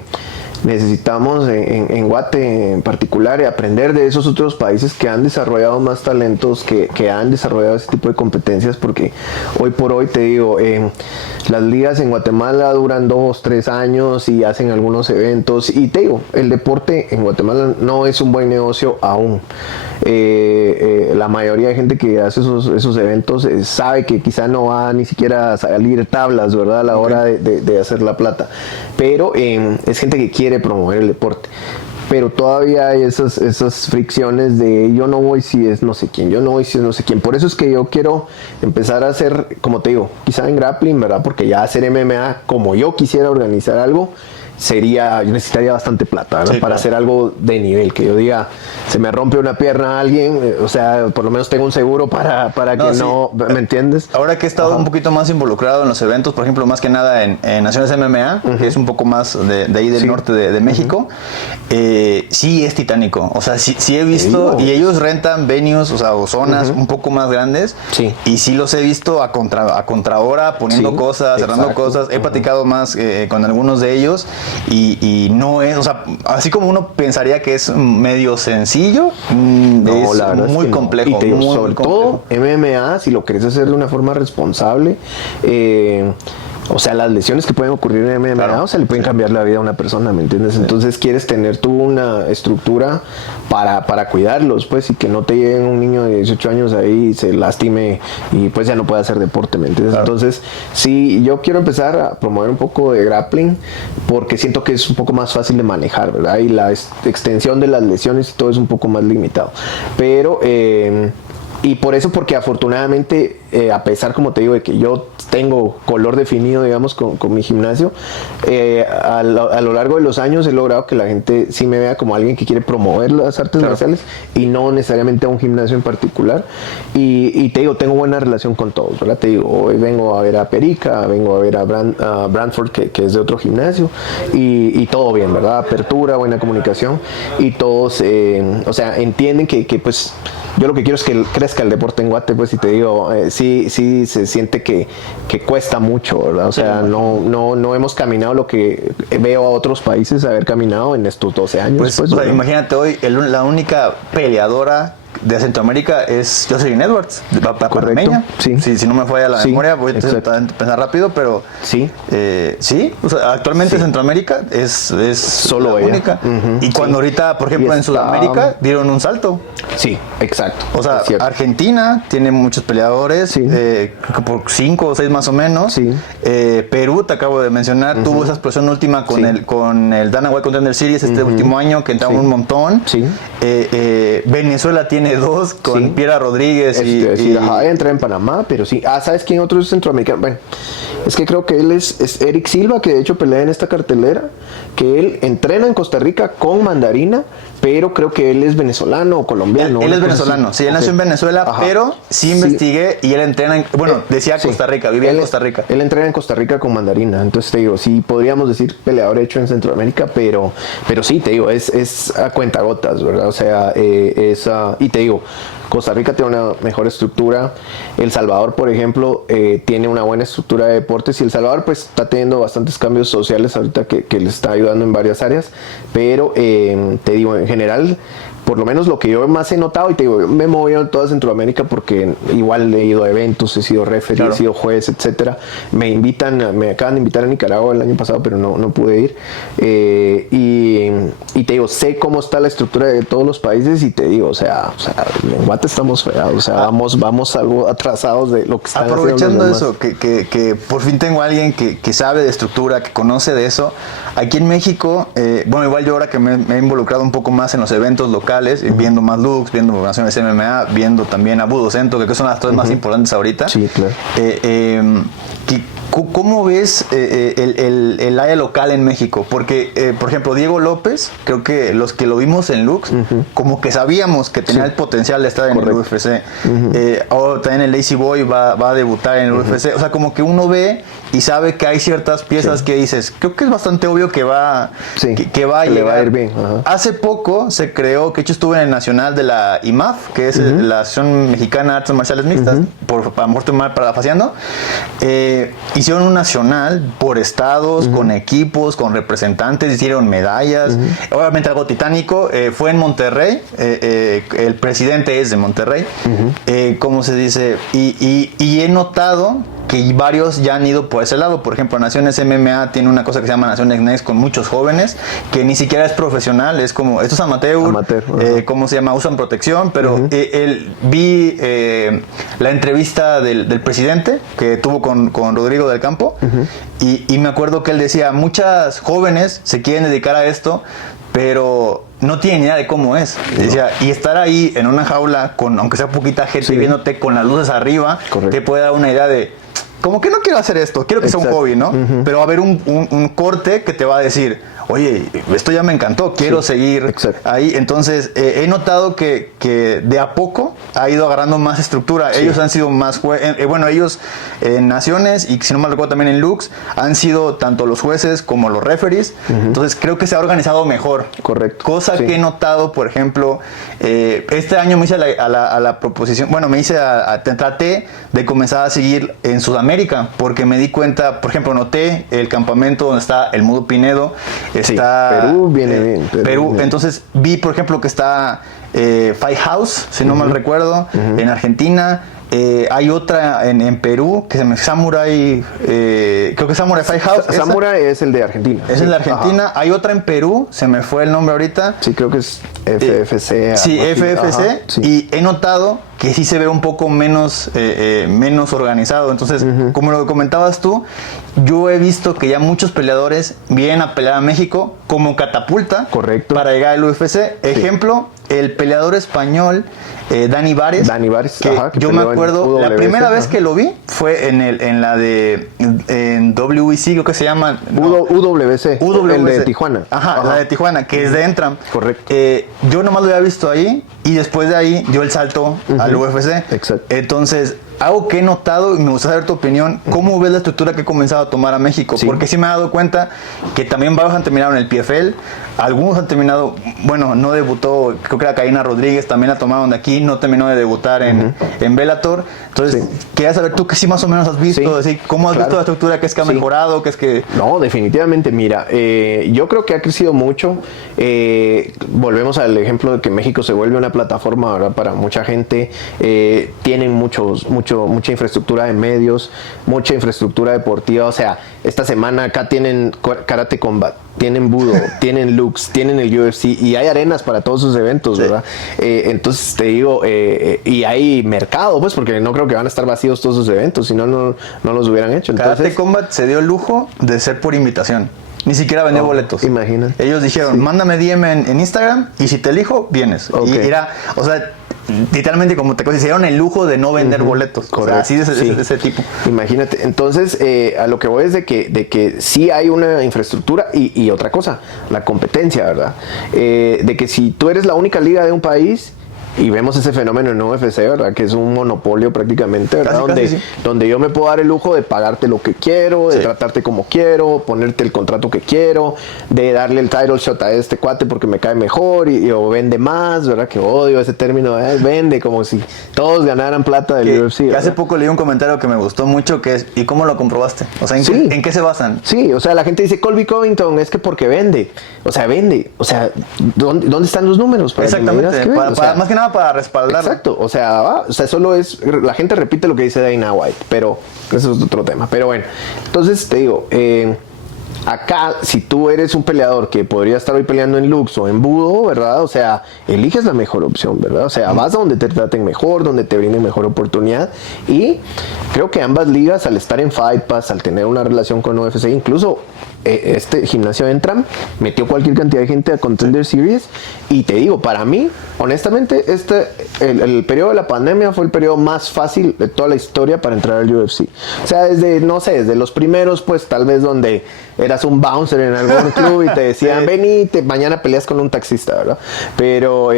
necesitamos en Guate en particular aprender de esos otros países que han desarrollado más talentos, que han desarrollado ese tipo de competencias, porque hoy por hoy, te digo, las ligas en Guatemala duran 2-3 años y hacen algunos eventos, y te digo, el deporte en Guatemala no es un buen negocio aún. La mayoría de gente que hace esos eventos sabe que quizá no va ni siquiera a salir tablas, ¿verdad? A la hora de hacer la plata, pero es gente que quiere promover el deporte, pero todavía hay esas fricciones de yo no voy si es no sé quién, yo no voy si es no sé quién. Por eso es que yo quiero empezar a hacer, como te digo, quizá en grappling, ¿verdad? Porque ya hacer MMA, como yo quisiera organizar algo, yo necesitaría bastante plata, ¿verdad? Para hacer algo de nivel, que yo diga, se me rompe una pierna a alguien, o sea, por lo menos tengo un seguro para que no, ¿me entiendes? Ahora que he estado un poquito más involucrado en los eventos, por ejemplo, más que nada en Naciones MMA, que es un poco más de ahí del norte de México, sí es titánico, o sea, sí he visto, y ellos rentan venues, o sea, o zonas un poco más grandes, y sí los he visto a contrahora, poniendo cosas, cerrando cosas, he platicado más con algunos de ellos, y no es, o sea, así como uno pensaría que es medio sencillo, es muy complejo. Y te digo, muy sobre complejo. todo MMA, si lo querés hacer de una forma responsable, o sea, las lesiones que pueden ocurrir en MMA, o sea, le pueden cambiar la vida a una persona, ¿me entiendes? Entonces quieres tener tú una estructura para cuidarlos, pues, y que no te llegue un niño de 18 años ahí y se lastime y pues ya no puede hacer deporte, ¿me entiendes? Entonces, sí, yo quiero empezar a promover un poco de grappling porque siento que es un poco más fácil de manejar, ¿verdad? Y la extensión de las lesiones y todo es un poco más limitado. Pero, y por eso, porque afortunadamente, a pesar, como te digo, de que yo tengo color definido, digamos, con mi gimnasio, a lo largo de los años he logrado que la gente sí me vea como alguien que quiere promover las artes marciales y no necesariamente a un gimnasio en particular. Y te digo, tengo buena relación con todos, ¿verdad? Te digo, hoy vengo a ver a Perica, vengo a ver a Brantford, que es de otro gimnasio, y todo bien, ¿verdad? Apertura, buena comunicación, y todos, o sea, entienden que pues yo lo que quiero es que crezca el deporte en Guate, pues, y te digo, sí se siente que cuesta mucho, ¿verdad? O sea, no hemos caminado lo que veo a otros países haber caminado en estos 12 años. Pues, o sea, imagínate hoy, la única peleadora de Centroamérica es Jocelyn Edwards, panameña. Sí. Si no me falla la memoria, voy a pensar rápido, pero sí, o sea, actualmente Centroamérica es solo la ella. Única. Y cuando ahorita, por ejemplo, en Sudamérica dieron un salto. Sí, exacto. O sea, Argentina tiene muchos peleadores, por 5 o 6 más o menos. Perú, te acabo de mencionar, tuvo esa explosión última con el Dana White Contender Series este último año, que entraron un montón. Venezuela tiene 2 con Piera Rodríguez entra en Panamá, pero sí. ¿Sabes quién otro es centroamericano? Bueno, es que creo que él es Eric Silva, que de hecho pelea en esta cartelera, que él entrena en Costa Rica con Mandarina, pero creo que él es venezolano o colombiano. Él es venezolano, él nació en Venezuela, pero sí investigué y él entrena decía Costa Rica, vivía en Costa Rica. Él entrena en Costa Rica con Mandarina, entonces te digo, sí podríamos decir peleador hecho en Centroamérica, pero sí, te digo, es a cuentagotas, ¿verdad? O sea, y te digo, Costa Rica tiene una mejor estructura. El Salvador, por ejemplo, tiene una buena estructura de deportes, y El Salvador pues está teniendo bastantes cambios sociales ahorita que les está ayudando en varias áreas, pero te digo, en general, por lo menos lo que yo más he notado, y te digo, me he movido en toda Centroamérica porque igual he ido a eventos, he sido referee, he sido juez, etcétera. Me acaban de invitar a Nicaragua el año pasado, pero no pude ir. Y te digo, sé cómo está la estructura de todos los países, y te digo, o sea en Guate estamos fregados, o sea, vamos algo atrasados de lo que están aprovechando eso, que por fin tengo a alguien que sabe de estructura, que conoce de eso. Aquí en México, bueno, igual yo ahora que me he involucrado un poco más en los eventos locales, locales, viendo más Lux, viendo Naciones MMA, viendo también a Budocento, que son las tres más importantes ahorita. Sí, claro. ¿Cómo ves el área local en México? Porque, por ejemplo, Diego López, creo que los que lo vimos en Lux, como que sabíamos que tenía el potencial de estar en el UFC. Ahora también el Lazy Boy va a debutar en el UFC. O sea, como que uno ve y sabe que hay ciertas piezas que dices, creo que es bastante obvio que va a llegar. Le va a ir bien. Hace poco se creó, que hecho estuve en el nacional de la IMAF, que es la Asociación Mexicana de Artes Marciales Mixtas, a lo mejor estoy mal parafaseando. Hicieron un nacional por estados, con equipos, con representantes, hicieron medallas. Obviamente algo titánico. Fue en Monterrey. El presidente es de Monterrey. ¿Cómo se dice? Y he notado que varios ya han ido por ese lado. Por ejemplo, Naciones MMA tiene una cosa que se llama Naciones Next con muchos jóvenes, que ni siquiera es profesional, es como, esto es amateur. ¿Cómo se llama? Usan protección, pero vi la entrevista del presidente que tuvo con Rodrigo del Campo, y me acuerdo que él decía, muchas jóvenes se quieren dedicar a esto, pero no tienen idea de cómo es. Decía, y estar ahí en una jaula, con aunque sea poquita gente viéndote con las luces arriba, te puede dar una idea de, como que no quiero hacer esto, quiero que sea un hobby, ¿no? Pero va a haber un corte que te va a decir, oye, esto ya me encantó, quiero seguir ahí. Entonces, he notado que de a poco ha ido agarrando más estructura. Ellos han sido más bueno, ellos en Naciones, y si no me recuerdo también en Lux, han sido tanto los jueces como los referees. Entonces, creo que se ha organizado mejor. Correcto. Cosa que he notado, por ejemplo, este año me hice a la proposición, bueno, traté de comenzar a seguir en Sudamérica, porque me di cuenta, por ejemplo, noté el campamento donde está el Mudo Pinedo, está Perú viene bien. Perú. Entonces vi, por ejemplo, que está Fight House, si no mal recuerdo, en Argentina. Hay otra en Perú que se llama Samurai, creo que Samurai Fight House. Samurai es el de Argentina. Es el de Argentina. Hay otra en Perú, se me fue el nombre ahorita. Sí, creo que es FFC. Sí, FFC. Y he notado que sí se ve un poco menos organizado. Entonces, como lo comentabas tú, yo he visto que ya muchos peleadores vienen a pelear a México como catapulta. Correcto. Para llegar al UFC. Ejemplo, el peleador español Dani Vares. Que yo me acuerdo, la primera vez que lo vi fue en la de WEC, creo que se llama. UWC. El de Tijuana. La de Tijuana, que es de Entram. Correcto. Yo nomás lo había visto ahí, y después de ahí dio el salto al UFC. Exacto. Entonces, algo que he notado, y me gustaría saber tu opinión, ¿cómo ves la estructura que he comenzado a tomar a México? Porque sí me he dado cuenta que también varios han terminado en el PFL, algunos han terminado, bueno, no debutó, creo que la Karina Rodríguez también la tomaron de aquí, no terminó de debutar en Bellator. Entonces, quería saber tú que sí más o menos has visto, decir, ¿cómo has visto la estructura? ¿Qué es que ha mejorado? ¿Qué es que...? No, definitivamente, mira, yo creo que ha crecido mucho. Volvemos al ejemplo de que México se vuelve una plataforma, ¿verdad? Para mucha gente. Tienen mucha infraestructura de medios, mucha infraestructura deportiva. O sea, esta semana acá tienen Karate Combat, tienen Budo, tienen Lux, tienen el UFC, y hay arenas para todos sus eventos, ¿verdad? Entonces te digo, y hay mercado, pues, porque no creo que van a estar vacíos todos sus eventos, si no, no los hubieran hecho. Entonces, Karate Combat se dio el lujo de ser por invitación. Ni siquiera vendió boletos. Imagina. Ellos dijeron, mándame DM en Instagram, y si te elijo, vienes. Y era, o sea, literalmente, como te hicieron el lujo de no vender boletos. Correcto. O sea, así de ese tipo. Imagínate. Entonces, a lo que voy es de que sí hay una infraestructura, y otra cosa, la competencia, ¿verdad? De que si tú eres la única liga de un país, y vemos ese fenómeno en UFC, ¿verdad? Que es un monopolio prácticamente, ¿verdad? Donde yo me puedo dar el lujo de pagarte lo que quiero, de tratarte como quiero, ponerte el contrato que quiero, de darle el title shot a este cuate porque me cae mejor o vende más, ¿verdad? Que odio ese término, vende, como si todos ganaran plata del UFC. Que hace poco leí un comentario que me gustó mucho, que es, ¿y cómo lo comprobaste? O sea, ¿en qué se basan? Sí, o sea, la gente dice, Colby Covington, es que porque vende. O sea, vende. O sea, ¿dónde están los números? Exactamente, más que nada para respaldar. Exacto, o sea, solo es, la gente repite lo que dice Dana White, pero eso es otro tema. Pero bueno, entonces te digo, acá, si tú eres un peleador que podría estar hoy peleando en Lux o en Budo, ¿verdad? O sea, eliges la mejor opción, ¿verdad? O sea, vas a donde te traten mejor, donde te brinden mejor oportunidad. Y creo que ambas ligas, al estar en Fight Pass, al tener una relación con UFC, incluso este gimnasio Entram metió cualquier cantidad de gente a Contender Series. Y te digo, para mí, honestamente, el periodo de la pandemia fue el periodo más fácil de toda la historia para entrar al UFC. O sea, desde los primeros, pues tal vez donde eras un bouncer en algún club y te decían, vení, mañana peleas con un taxista, ¿verdad? Pero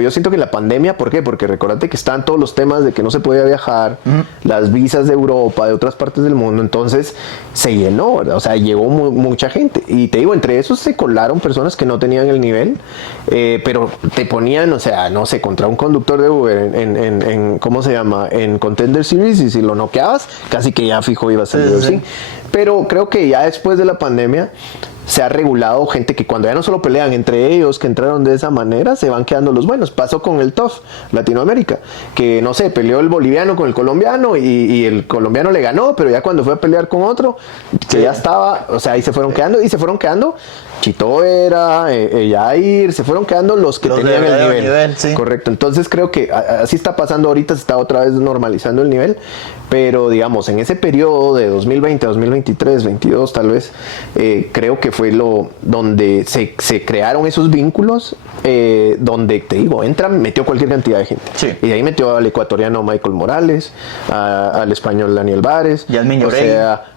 yo siento que la pandemia, ¿por qué? Porque recordate que estaban todos los temas de que no se podía viajar, las visas de Europa, de otras partes del mundo, entonces se llenó, ¿verdad? O sea, llegó mucha gente. Y te digo, entre esos se colaron personas que no tenían el nivel, pero te ponían, o sea, no sé, contra un conductor de Uber en ¿cómo se llama? En Contender Series, y si lo noqueabas, casi que ya fijo ibas a UFC. Sí. Pero creo que ya después de la pandemia se ha regulado gente que cuando ya no solo pelean entre ellos, que entraron de esa manera, se van quedando los buenos. Pasó con el TUF Latinoamérica, que no sé, peleó el boliviano con el colombiano y el colombiano le ganó, pero ya cuando fue a pelear con otro, que ya estaba, o sea, ahí se fueron quedando Chito Vera, Yair, se fueron quedando los que tenían el nivel. Sí. Correcto, entonces creo que así está pasando ahorita, se está otra vez normalizando el nivel, pero digamos, en ese periodo de 2020, 2023, 2022 tal vez, creo que fue donde se crearon esos vínculos, donde, te digo, metió cualquier cantidad de gente. Sí. Y de ahí metió al ecuatoriano Michael Morales, al español Daniel Vares. Y al Miño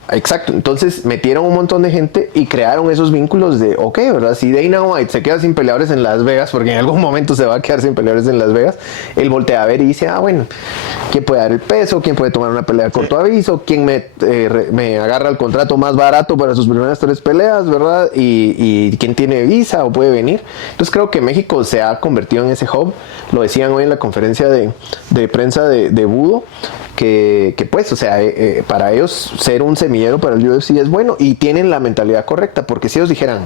Exacto, entonces metieron un montón de gente y crearon esos vínculos de, ok, ¿verdad? Si Dana White se queda sin peleadores en Las Vegas, porque en algún momento se va a quedar sin peleadores en Las Vegas, él voltea a ver y dice, bueno, ¿quién puede dar el peso? ¿Quién puede tomar una pelea de corto aviso? ¿Quién me agarra el contrato más barato para sus primeras 3 peleas, ¿verdad? Y ¿quién tiene visa o puede venir? Entonces creo que México se ha convertido en ese hub, lo decían hoy en la conferencia de prensa de Budo, que pues, o sea, para ellos ser un semillero para el UFC es bueno y tienen la mentalidad correcta, porque si ellos dijeran,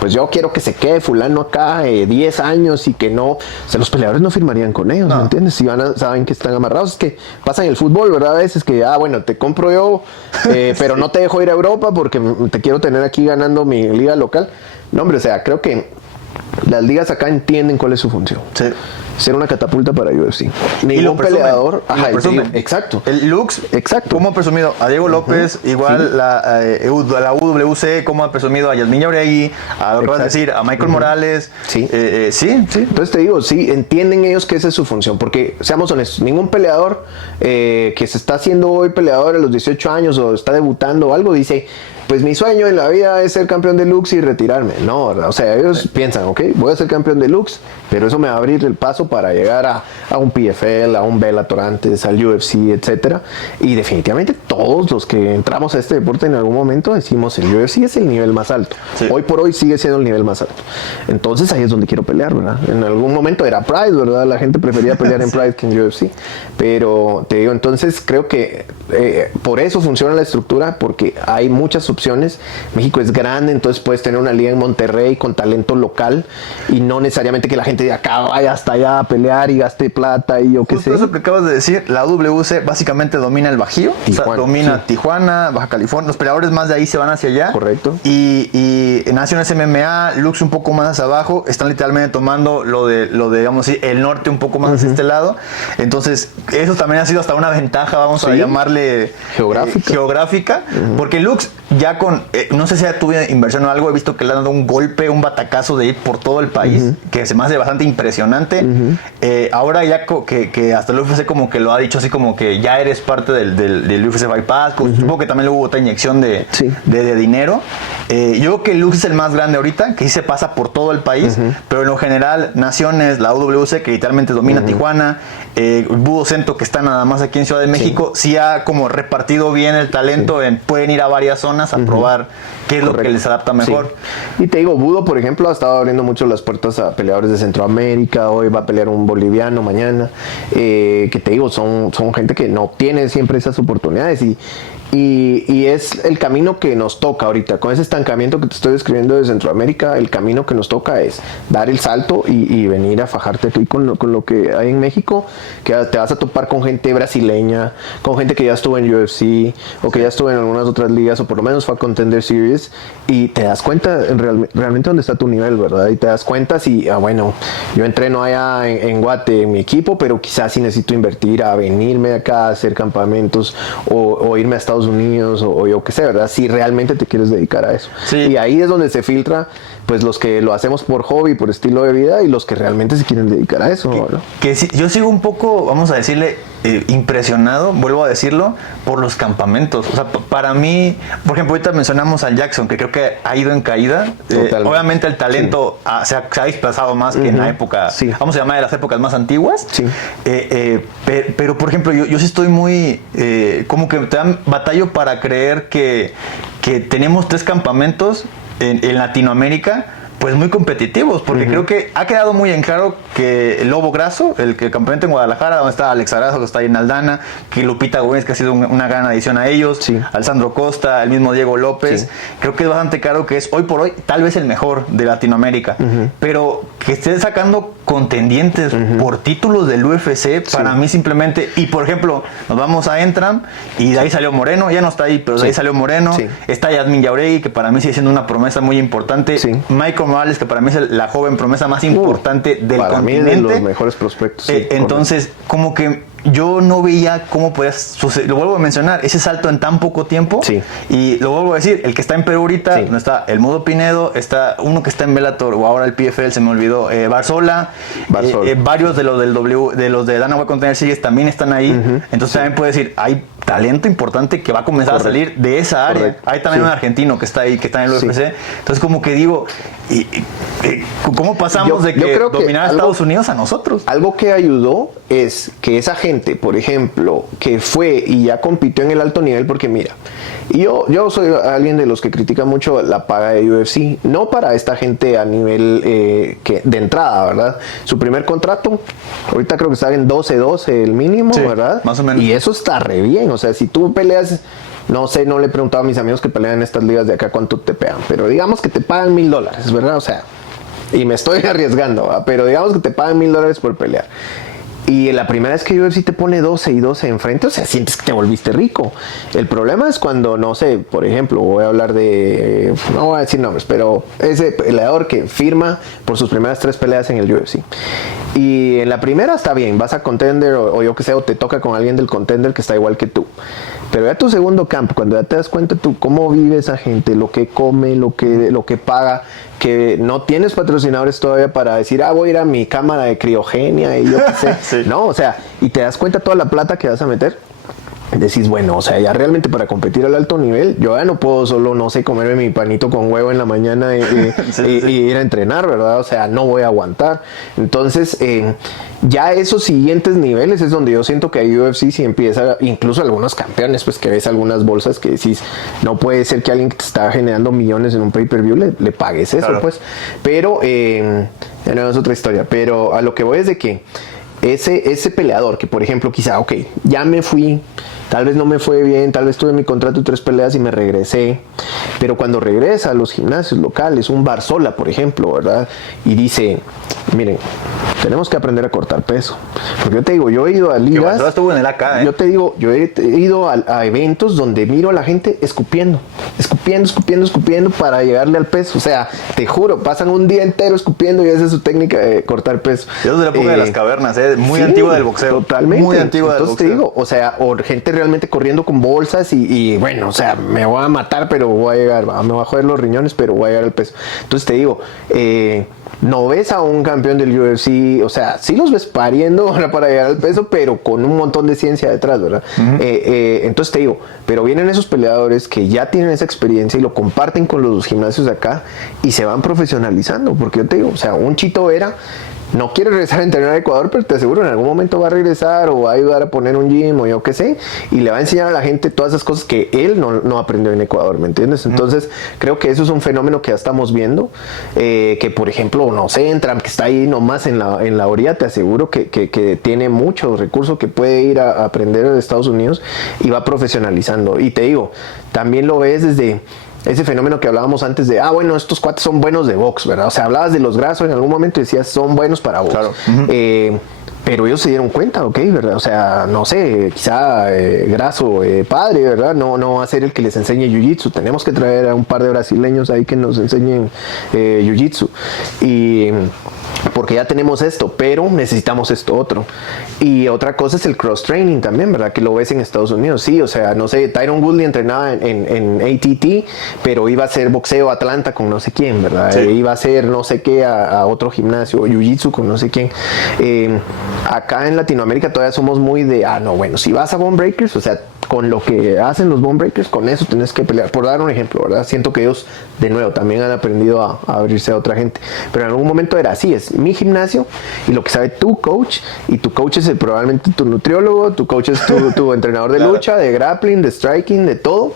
pues yo quiero que se quede fulano acá 10 años y que no, o sea, los peleadores no firmarían con ellos, ¿me entiendes? Si saben que están amarrados, es que pasa en el fútbol, ¿verdad? A veces que, bueno, te compro yo, pero no te dejo ir a Europa porque te quiero tener aquí ganando mi liga local. No, hombre, o sea, creo que las ligas acá entienden cuál es su función. Sí. Ser una catapulta para UFC. Ningún peleador. Exacto. El Lux, exacto. ¿Cómo ha presumido a Diego López? Igual sí. la UWC, ¿cómo ha presumido a Yasmin Jauregui? A lo que vas a decir, a Michael Morales. Sí. Sí. Entonces te digo, sí, entienden ellos que esa es su función. Porque, seamos honestos, ningún peleador que se está haciendo hoy peleador a los 18 años o está debutando o algo, dice, pues mi sueño en la vida es ser campeón de Lux y retirarme. No, ¿verdad? O sea, ellos piensan, ok, voy a ser campeón de Lux, pero eso me va a abrir el paso para llegar a un PFL, a un Bellator antes, al UFC, etcétera. Y definitivamente todos los que entramos a este deporte en algún momento decimos, el UFC es el nivel más alto. Sí. Hoy por hoy sigue siendo el nivel más alto. Entonces ahí es donde quiero pelear, ¿verdad? En algún momento era Pride, ¿verdad? La gente prefería pelear en Pride que en UFC. Pero te digo, entonces creo que por eso funciona la estructura, porque hay muchas opciones. México es grande, entonces puedes tener una liga en Monterrey con talento local y no necesariamente que la gente de acá vaya hasta allá a pelear y gaste plata y yo qué sé. Eso que acabas de decir, la WC básicamente domina el Bajío, Tijuana, o sea, domina sí. Tijuana, Baja California, los peleadores más de ahí se van hacia allá. Correcto. Y Naciones MMA, Lux un poco más hacia abajo, están literalmente tomando lo de digamos así, el norte un poco más hacia este lado. Entonces, eso también ha sido hasta una ventaja, vamos a llamarle geográfica, porque Lux ya con, no sé si ya tuve inversión o algo, he visto que le han dado un golpe, un batacazo de ir por todo el país, que se me hace bastante impresionante. Ahora ya que hasta el UFC como que lo ha dicho así como que ya eres parte del UFC Bypass, supongo que también hubo otra inyección de dinero. Yo creo que el Lux es el más grande ahorita, que sí se pasa por todo el país, pero en lo general, Naciones, la UWC, que literalmente domina Tijuana, Budo Centro, que está nada más aquí en Ciudad de México, sí ha como repartido bien el talento, pueden ir a varias zonas a probar qué es lo que les adapta mejor. Sí. Y te digo, Budo, por ejemplo, ha estado abriendo mucho las puertas a peleadores de Centroamérica. Hoy va a pelear un boliviano mañana, que te digo, son gente que no tiene siempre esas oportunidades Y es el camino que nos toca ahorita, con ese estancamiento que te estoy describiendo de Centroamérica, el camino que nos toca es dar el salto y venir a fajarte tú con lo que hay en México, que te vas a topar con gente brasileña, con gente que ya estuvo en UFC o que ya estuvo en algunas otras ligas o por lo menos fue a Contender Series y te das cuenta realmente dónde está tu nivel, ¿verdad? Y te das cuenta si, bueno, yo entreno allá en Guate en mi equipo, pero quizás sí necesito invertir a venirme acá a hacer campamentos o irme a Estados Unidos o yo qué sé, ¿verdad? Si realmente te quieres dedicar a eso. Sí. Y ahí es donde se filtra pues los que lo hacemos por hobby, por estilo de vida y los que realmente se quieren dedicar a eso, ¿verdad? Que sí, yo sigo un poco, vamos a decirle, impresionado, vuelvo a decirlo, por los campamentos. O sea, para mí, por ejemplo, ahorita mencionamos al Jackson, que creo que ha ido en caída. Obviamente el talento se ha desplazado más que en la época, vamos a llamar de las épocas más antiguas. Sí. Pero, por ejemplo, yo sí estoy muy, como que te dan batallo para creer que tenemos 3 campamentos en Latinoamérica, pues muy competitivos, porque creo que ha quedado muy en claro que el Lobo Grasso, el campamento en Guadalajara, donde está Alex Arazo, que está ahí en Aldana, que Lupita Gómez, que ha sido una gran adición a ellos, Alessandro Costa, el mismo Diego López, creo que es bastante claro que es hoy por hoy tal vez el mejor de Latinoamérica, pero que estén sacando contendientes por títulos del UFC, para mí simplemente, y por ejemplo, nos vamos a Entram, y de ahí salió Moreno, ya no está ahí, pero de ahí salió Moreno, está Yasmin Jauregui, que para mí sigue siendo una promesa muy importante, Michael Morales, que para mí es la joven promesa más importante del para continente. Mí de los mejores prospectos. Entonces, como que yo no veía cómo podía suceder, lo vuelvo a mencionar, ese salto en tan poco tiempo. Y lo vuelvo a decir, el que está en Perú ahorita, no está el Mudo Pinedo, está uno que está en Bellator o ahora el PFL, se me olvidó, Barzola. Varios de los de Dana White Contender Series también están ahí. Entonces también puedo decir, hay talento importante que va a comenzar a salir de esa área. Hay también un argentino que está ahí, que está en el UFC. Entonces como que digo, ¿cómo pasamos de que dominar a Estados Unidos a nosotros? Algo que ayudó es que esa gente, por ejemplo, que fue y ya compitió en el alto nivel, porque mira, yo soy alguien de los que critica mucho la paga de UFC, no para esta gente a nivel de entrada, ¿verdad? Su primer contrato, ahorita creo que está en 12 el mínimo, ¿verdad? Más o menos. Y eso está re bien, o sea, si tú peleas, no sé, no le he preguntado a mis amigos que pelean en estas ligas de acá cuánto te pegan, pero digamos que te pagan $1,000, ¿verdad? O sea, y me estoy arriesgando, ¿verdad? Pero digamos que te pagan $1,000 por pelear. Y la primera vez que UFC te pone 12 y 12 enfrente, o sea, sientes que te volviste rico. El problema es cuando, no sé, por ejemplo, voy a hablar de, no voy a decir nombres, pero ese peleador que firma por sus primeras 3 peleas en el UFC. Y en la primera está bien, vas a Contender o yo que sé, o te toca con alguien del Contender que está igual que tú. Pero ya tu segundo campo, cuando ya te das cuenta tú cómo vive esa gente, lo que come, lo que paga, que no tienes patrocinadores todavía para decir, voy a ir a mi cámara de criogenia y yo qué sé. No, o sea, y te das cuenta toda la plata que vas a meter. Decís, bueno, o sea, ya realmente para competir al alto nivel, yo ya no puedo solo, no sé, comerme mi panito con huevo en la mañana y ir a entrenar, ¿verdad? O sea, no voy a aguantar. Entonces, ya esos siguientes niveles es donde yo siento que hay UFC si empieza, incluso algunos campeones, pues que ves algunas bolsas que decís, no puede ser que alguien que te está generando millones en un pay-per-view le pagues eso, pues. Pero, ya no es otra historia, pero a lo que voy es de que ese peleador que, por ejemplo, quizá, ya me fui, tal vez no me fue bien, tal vez tuve mi contrato de 3 peleas y me regresé, pero cuando regresa a los gimnasios locales, un Barzola, por ejemplo, ¿verdad? Y dice, miren, tenemos que aprender a cortar peso. Porque yo te digo, yo he ido a ligas... Barzola estuvo en el AK, ¿eh? Yo te digo, yo he ido a eventos donde miro a la gente escupiendo para llegarle al peso. O sea, te juro, pasan un día entero escupiendo y esa es su técnica de cortar peso. Eso es de la época de las cavernas, muy antigua del boxeo. Totalmente. Muy antigua del boxeo. Entonces te digo, o sea, o gente realmente corriendo con bolsas y bueno, o sea, me voy a matar, pero voy a llegar, me voy a joder los riñones, pero voy a llegar al peso. Entonces te digo, no ves a un campeón del UFC, o sea, sí los ves pariendo para llegar al peso, pero con un montón de ciencia detrás, ¿verdad? Entonces te digo, pero vienen esos peleadores que ya tienen esa experiencia y lo comparten con los gimnasios de acá y se van profesionalizando, porque yo te digo, o sea, un Chito Vera no quiere regresar a entrenar a Ecuador, pero te aseguro en algún momento va a regresar o va a ayudar a poner un gym o yo qué sé, y le va a enseñar a la gente todas esas cosas que él no aprendió en Ecuador, ¿me entiendes? Entonces creo que eso es un fenómeno que ya estamos viendo, que por ejemplo, no sé, Trump, que está ahí nomás en la orilla, te aseguro que tiene muchos recursos que puede ir a aprender de Estados Unidos y va profesionalizando. Y te digo, también lo ves desde ese fenómeno que hablábamos antes de, bueno, estos cuates son buenos de box, ¿verdad? O sea, hablabas de los Grasso en algún momento y decías, son buenos para box. Claro. Pero ellos se dieron cuenta, ¿ok? ¿Verdad? O sea, no sé, quizá Grasso, padre, ¿verdad? No va a ser el que les enseñe Jiu-Jitsu. Tenemos que traer a un par de brasileños ahí que nos enseñen Jiu-Jitsu. Y porque ya tenemos esto, pero necesitamos esto otro. Y otra cosa es el cross-training también, ¿verdad? Que lo ves en Estados Unidos. Sí, o sea, no sé, Tyron Woodley entrenaba en ATT, pero iba a hacer boxeo Atlanta con no sé quién, ¿verdad? Sí. Iba a hacer no sé qué a otro gimnasio, Jiu-Jitsu con no sé quién. Acá en Latinoamérica todavía somos muy de, no, bueno, si vas a Bone Breakers, o sea, con lo que hacen los Bone Breakers, con eso tenés que pelear. Por dar un ejemplo, ¿verdad? Siento que ellos, de nuevo, también han aprendido a abrirse a otra gente. Pero en algún momento era así, es mi gimnasio y lo que sabe tu coach, y tu coach es probablemente tu nutriólogo, tu coach es tu entrenador de lucha, de grappling, de striking, de todo.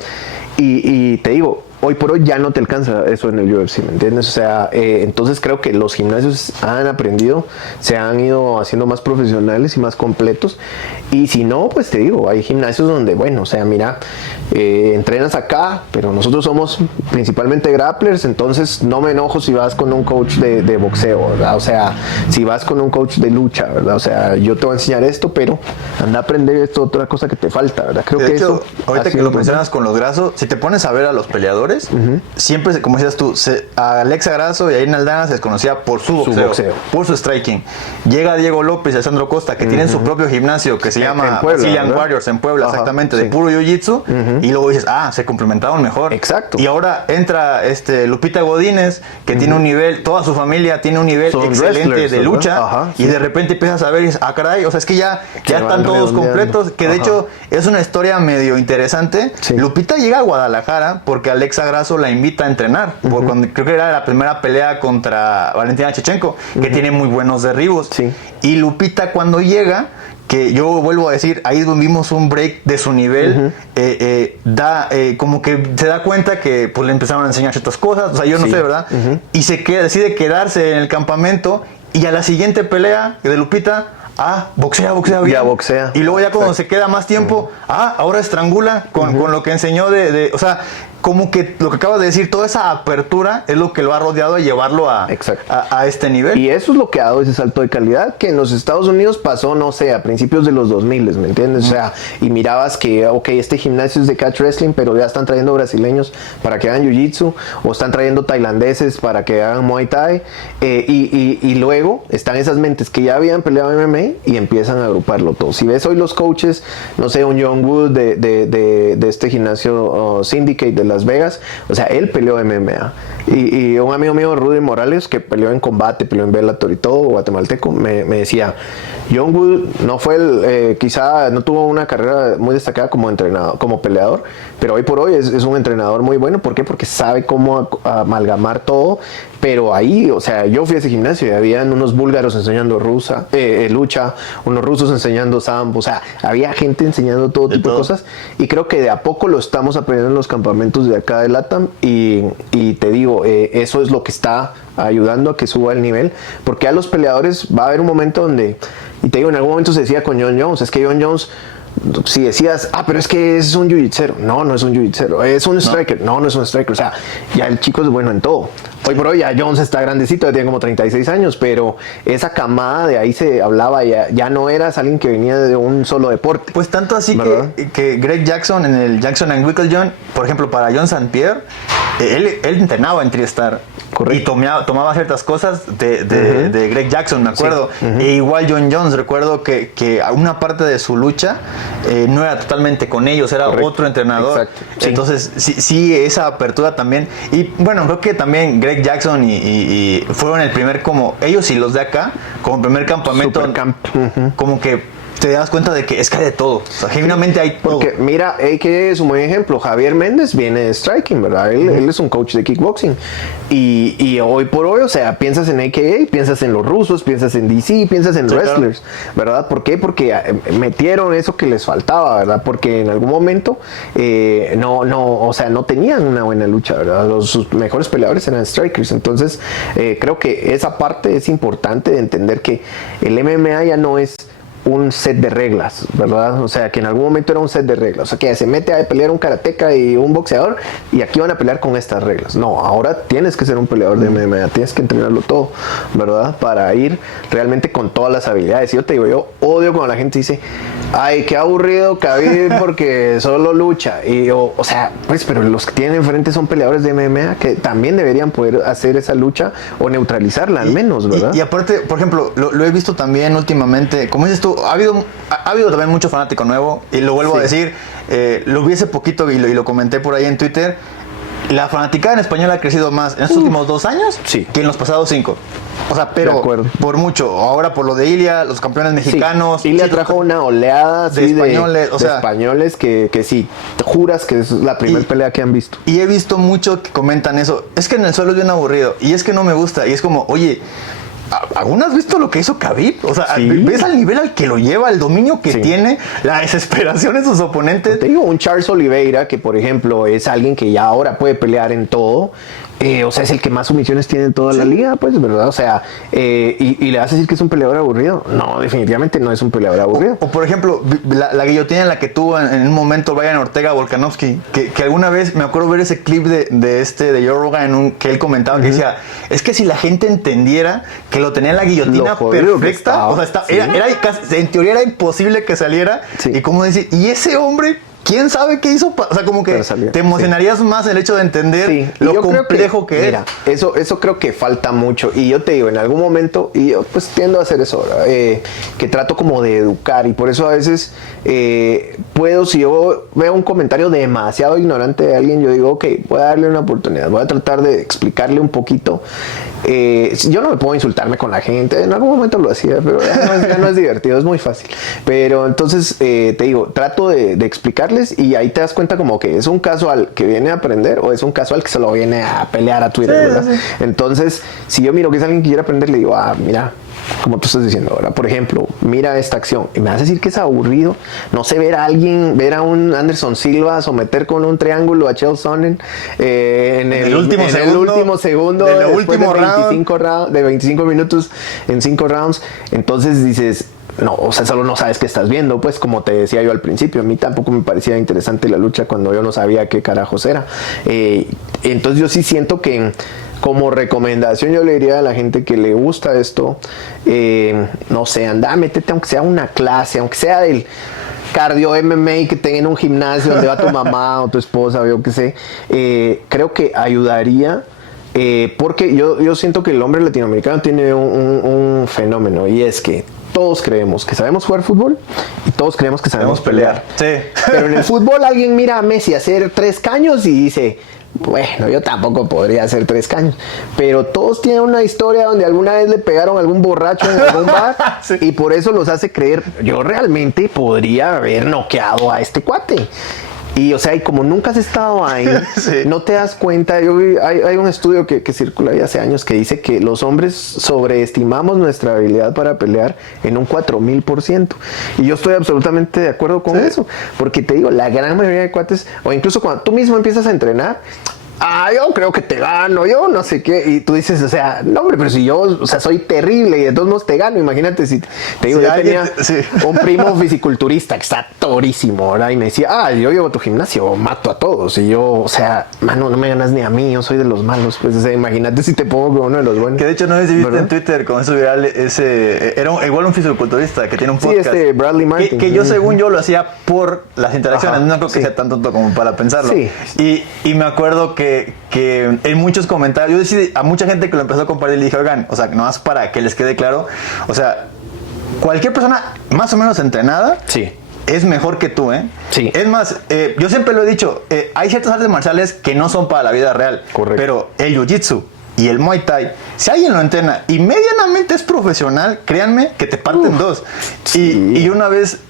Y te digo, hoy por hoy ya no te alcanza eso en el UFC, ¿me entiendes? O sea, entonces creo que los gimnasios han aprendido, se han ido haciendo más profesionales y más completos. Y si no, pues te digo, hay gimnasios donde, bueno, o sea, mira, entrenas acá, pero nosotros somos principalmente grapplers, entonces no me enojo si vas con un coach de boxeo, ¿verdad? O sea, si vas con un coach de lucha, ¿verdad? O sea, yo te voy a enseñar esto, pero anda a aprender esto, otra cosa que te falta, ¿verdad? Creo que hecho, eso, ahorita que lo mencionas con los Grasso, si te pones a ver a los peleadores, siempre, como decías tú, a Alexa Grasso y a Irene Aldana se les conocía por su boxeo, por su striking. Llega Diego López y Alessandro Costa, que tienen su propio gimnasio que se llama Brazilian Warriors en Puebla, exactamente, de puro jiu-jitsu, y luego dices, se complementaron mejor. Exacto. Y ahora entra Lupita Godínez, que tiene un nivel, toda su familia tiene un nivel excelente de lucha, y de repente empiezas a ver y dices, caray, o sea, es que ya están todos completos, que de hecho es una historia medio interesante. Lupita llega a Guadalajara porque Alexa Grasso la invita a entrenar, cuando creo que era la primera pelea contra Valentina Shevchenko, que tiene muy buenos derribos. Y Lupita, cuando llega, que yo vuelvo a decir, ahí vimos un break de su nivel, como que se da cuenta que pues le empezaron a enseñar ciertas cosas, o sea, yo no sé, ¿verdad? Y decide quedarse en el campamento, y a la siguiente pelea de Lupita, boxea bien. Ya boxea. Y luego ya cuando se queda más tiempo, ahora estrangula con lo que enseñó o sea, como que lo que acabas de decir, toda esa apertura es lo que lo ha rodeado a llevarlo a este nivel. Y eso es lo que ha dado ese salto de calidad, que en los Estados Unidos pasó, no sé, a principios de los 2000, ¿me entiendes? O sea, y mirabas que, este gimnasio es de catch wrestling, pero ya están trayendo brasileños para que hagan jiu-jitsu, o están trayendo tailandeses para que hagan muay thai, y luego están esas mentes que ya habían peleado MMA y empiezan a agruparlo todo. Si ves hoy los coaches, no sé, un John Wood de este gimnasio Syndicate de Las Vegas, o sea, él peleó MMA. Y un amigo mío, Rudy Morales, que peleó en combate, peleó en Bellator y todo, guatemalteco, me decía, John Wood no fue quizá no tuvo una carrera muy destacada como entrenador, como peleador, pero hoy por hoy es un entrenador muy bueno. ¿Por qué? Porque sabe cómo amalgamar todo. Pero ahí, o sea, yo fui a ese gimnasio y habían unos búlgaros enseñando lucha, unos rusos enseñando sambo, o sea, había gente enseñando todo tipo de cosas, y creo que de a poco lo estamos aprendiendo en los campamentos de acá de LATAM, y te digo, eso es lo que está ayudando a que suba el nivel, porque a los peleadores va a haber un momento donde, y te digo, en algún momento se decía con John Jones, es que John Jones, si decías, pero es que es un jiu-jitsero, no es un jiu-jitsero, es un striker, no es un striker, o sea, ya el chico es bueno en todo. Hoy por hoy ya Jones está grandecito, ya tiene como 36 años, pero esa camada de ahí se hablaba, ya no eras alguien que venía de un solo deporte. Pues tanto así que Greg Jackson en el Jackson and Winklejohn, por ejemplo, para John St. Pierre, él entrenaba en TriStar. Correcto. Y tomaba ciertas cosas de Greg Jackson, me acuerdo. E igual John Jones, recuerdo que una parte de su lucha no era totalmente con ellos, era otro entrenador. Exacto. Sí. Entonces, sí, esa apertura también. Y bueno, creo que también Greg Jackson y fueron el primer, como ellos y los de acá, como primer campamento, como que te das cuenta de que es que hay de todo. O sea, genuinamente hay todo. Porque mira, AKA es un buen ejemplo. Javier Méndez viene de striking, ¿verdad? Él es un coach de kickboxing. Y hoy por hoy, o sea, piensas en AKA, piensas en los rusos, piensas en DC, piensas en wrestlers, claro. ¿Verdad? ¿Por qué? Porque metieron eso que les faltaba, ¿verdad? Porque en algún momento o sea, no tenían una buena lucha, ¿verdad? Sus mejores peleadores eran strikers. Entonces, creo que esa parte es importante de entender que el MMA ya no es un set de reglas, ¿verdad? O sea, que en algún momento era un set de reglas. O sea, que se mete a pelear un karateca y un boxeador y aquí van a pelear con estas reglas. No, ahora tienes que ser un peleador de MMA, tienes que entrenarlo todo, ¿verdad? Para ir realmente con todas las habilidades. Y yo te digo, yo odio cuando la gente dice, ay, qué aburrido Khabib porque solo lucha. Y yo, o sea, pues, pero los que tienen enfrente son peleadores de MMA que también deberían poder hacer esa lucha o neutralizarla al menos, ¿verdad? Y aparte, por ejemplo, lo he visto también últimamente, como dices tú, ha habido también mucho fanático nuevo, y lo vuelvo a decir, lo vi hace poquito y lo comenté por ahí en Twitter. La fanaticada en español ha crecido más en estos últimos 2 años que en los pasados 5. O sea, pero por mucho. Ahora por lo de Ilia, los campeones mexicanos. Sí. Ilia trajo una oleada de españoles, de españoles que sí, te juras que es la primera pelea que han visto. Y he visto mucho que comentan eso. Es que en el suelo es bien aburrido. Y es que no me gusta. Y es como, oye, ¿alguna has visto lo que hizo Khabib? O sea, ¿ves al nivel al que lo lleva, el dominio que tiene, la desesperación de sus oponentes? Te digo, un Charles Oliveira, que por ejemplo es alguien que ya ahora puede pelear en todo. O sea, es el que más sumisiones tiene en toda la liga, pues, ¿verdad? O sea, y le vas a decir que es un peleador aburrido. No, definitivamente no es un peleador aburrido. O por ejemplo, la guillotina en la que tuvo en un momento Brian Ortega Volkanovski, que alguna vez me acuerdo ver ese clip de Joe Rogan que él comentaba, que decía, es que si la gente entendiera que lo tenía en la guillotina perfecta, o sea, era casi, en teoría era imposible que saliera, y como decir, y ese hombre, ¿quién sabe qué hizo? O sea, como que te emocionarías más el hecho de entender lo complejo que mira, es. Eso creo que falta mucho. Y yo te digo, en algún momento, y yo pues tiendo a hacer eso, que trato como de educar. Y por eso a veces si yo veo un comentario demasiado ignorante de alguien, yo digo, ok, voy a darle una oportunidad. Voy a tratar de explicarle un poquito. Yo no me puedo insultarme con la gente. En algún momento lo hacía, pero ya no es divertido, es muy fácil. Pero entonces, te digo, trato de explicarle. Y ahí te das cuenta como que es un casual que viene a aprender o es un casual que se lo viene a pelear a Twitter, ¿verdad? Sí. Entonces, si yo miro que es alguien que quiere aprender, le digo, mira, como tú estás diciendo ahora, por ejemplo, mira esta acción y me vas a decir que es aburrido, no sé, ver a un Anderson Silva someter con un triángulo a Chael Sonnen en el último segundo de último de 25 minutos en 5 rounds. Entonces dices, no, o sea, solo no sabes qué estás viendo, pues, como te decía yo al principio, a mí tampoco me parecía interesante la lucha cuando yo no sabía qué carajos era. Entonces yo sí siento que como recomendación yo le diría a la gente que le gusta esto, no sé, anda, métete aunque sea una clase, aunque sea del cardio MMA que tenga en un gimnasio donde va tu mamá o tu esposa o yo qué sé, creo que ayudaría. Porque yo siento que el hombre latinoamericano tiene un fenómeno, y es que todos creemos que sabemos jugar fútbol y todos creemos que sabemos pelear. Sí. Pero en el fútbol alguien mira a Messi hacer 3 caños y dice, bueno, yo tampoco podría hacer 3 caños. Pero todos tienen una historia donde alguna vez le pegaron a algún borracho en algún bar y por eso los hace creer, yo realmente podría haber noqueado a este cuate. Y, o sea, y como nunca has estado ahí, no te das cuenta. Hay un estudio que circula ya hace años que dice que los hombres sobreestimamos nuestra habilidad para pelear en un 4000%. Y yo estoy absolutamente de acuerdo con eso. Porque te digo, la gran mayoría de cuates, o incluso cuando tú mismo empiezas a entrenar, yo creo que te gano, yo no sé qué, y tú dices, o sea, no hombre, pero si yo, o sea, soy terrible y de todos modos te gano, imagínate si te digo, yo tenía un primo fisiculturista que está torísimo, ¿verdad? Y me decía, yo llevo a tu gimnasio, mato a todos, y yo, o sea, mano, no me ganas ni a mí, yo soy de los malos, pues, o sea, imagínate si te pongo con uno de los buenos. Que de hecho no sé si viste en Twitter con eso viral, era igual un fisiculturista que tiene un podcast. Sí, Bradley Martin. Que yo, según yo, lo hacía por las interacciones, no creo que sea tan tonto como para pensarlo. Y me acuerdo que en muchos comentarios, yo decidí a mucha gente que lo empezó a compartir, le dije, oigan, o sea, nomás para que les quede claro, o sea, cualquier persona más o menos entrenada es mejor que tú, ¿eh? Sí. Es más, yo siempre lo he dicho, hay ciertas artes marciales que no son para la vida real. Correcto. Pero el jiu-jitsu, y el Muay Thai, si alguien lo entrena y medianamente es profesional, créanme que te parten dos. Sí. Y una vez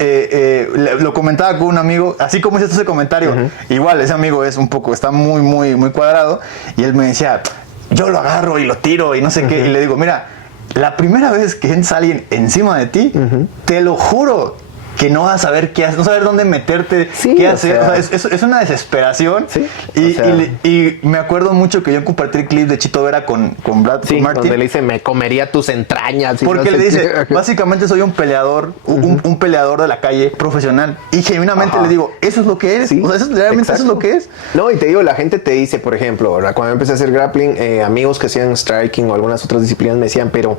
lo comentaba con un amigo, así como hiciste ese comentario, igual ese amigo está muy cuadrado, y él me decía, yo lo agarro y lo tiro y no sé qué, y le digo, mira, la primera vez que entra alguien encima de ti, te lo juro que no vas a saber qué hacer, no saber dónde meterte, qué hacer. O sea, es una desesperación. Sí, y me acuerdo mucho que yo compartí el clip de Chito Vera con Brad Martin. Donde le dice, me comería tus entrañas. Porque le dice, básicamente soy un peleador, un peleador de la calle profesional. Y genuinamente le digo, eso es lo que eres. Sí, o sea, realmente eso es lo que es. No, y te digo, la gente te dice, por ejemplo, ¿verdad? Cuando empecé a hacer grappling, amigos que hacían striking o algunas otras disciplinas me decían, pero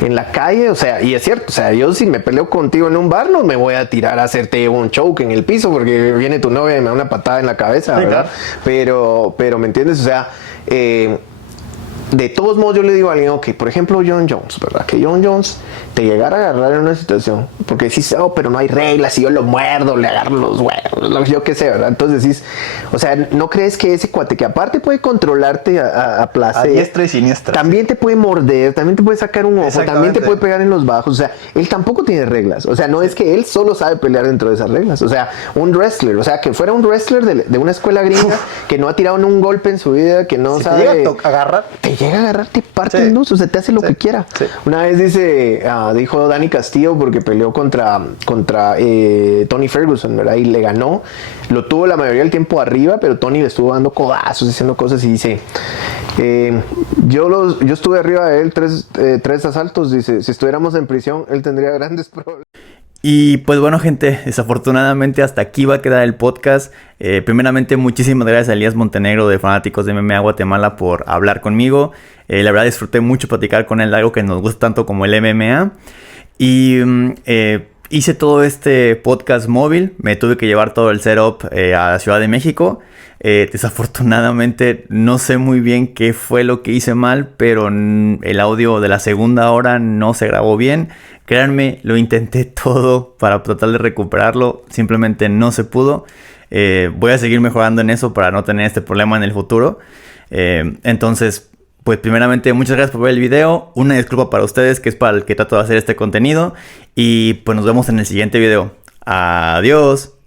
en la calle, o sea, y es cierto, o sea, yo si me peleo contigo en un bar, no me voy a tirar a hacerte un choke en el piso porque viene tu novia y me da una patada en la cabeza, ¿verdad? Pero ¿me entiendes? O sea, de todos modos yo le digo a alguien, ok, por ejemplo Jon Jones, ¿verdad? Que Jon Jones te llegara a agarrar en una situación, porque decís, oh, pero no hay reglas, y yo lo muerdo, le agarro los huevos, yo qué sé, ¿verdad? Entonces decís, o sea, ¿no crees que ese cuate que aparte puede controlarte a placer, a diestra y siniestra, también te puede morder, también te puede sacar un ojo, también te puede pegar en los bajos? O sea, él tampoco tiene reglas, o sea, no es que él solo sabe pelear dentro de esas reglas, o sea, un wrestler, o sea, que fuera un wrestler de una escuela gringa, que no ha tirado un golpe en su vida, que no sabe... Te llega a agarrar. Te llega a agarrar, te parte en dos, o sea, te hace lo que quiera. Sí. Una vez dijo Dani Castillo, porque peleó contra Tony Ferguson, ¿verdad? Y le ganó. Lo tuvo la mayoría del tiempo arriba, pero Tony le estuvo dando codazos, haciendo cosas, y dice, yo estuve arriba de él tres asaltos, dice, si estuviéramos en prisión, él tendría grandes problemas. Y pues bueno, gente, desafortunadamente hasta aquí va a quedar el podcast. Primeramente, muchísimas gracias a Elías Montenegro de Fanáticos de MMA Guatemala por hablar conmigo. La verdad disfruté mucho platicar con él, algo que nos gusta tanto como el MMA. Y hice todo este podcast móvil, me tuve que llevar todo el setup a la Ciudad de México. Desafortunadamente no sé muy bien qué fue lo que hice mal, pero el audio de la segunda hora no se grabó bien. Créanme, lo intenté todo para tratar de recuperarlo, simplemente no se pudo. Voy a seguir mejorando en eso para no tener este problema en el futuro. Entonces, pues primeramente muchas gracias por ver el video. Una disculpa para ustedes, que es para el que trato de hacer este contenido. Y pues nos vemos en el siguiente video. Adiós.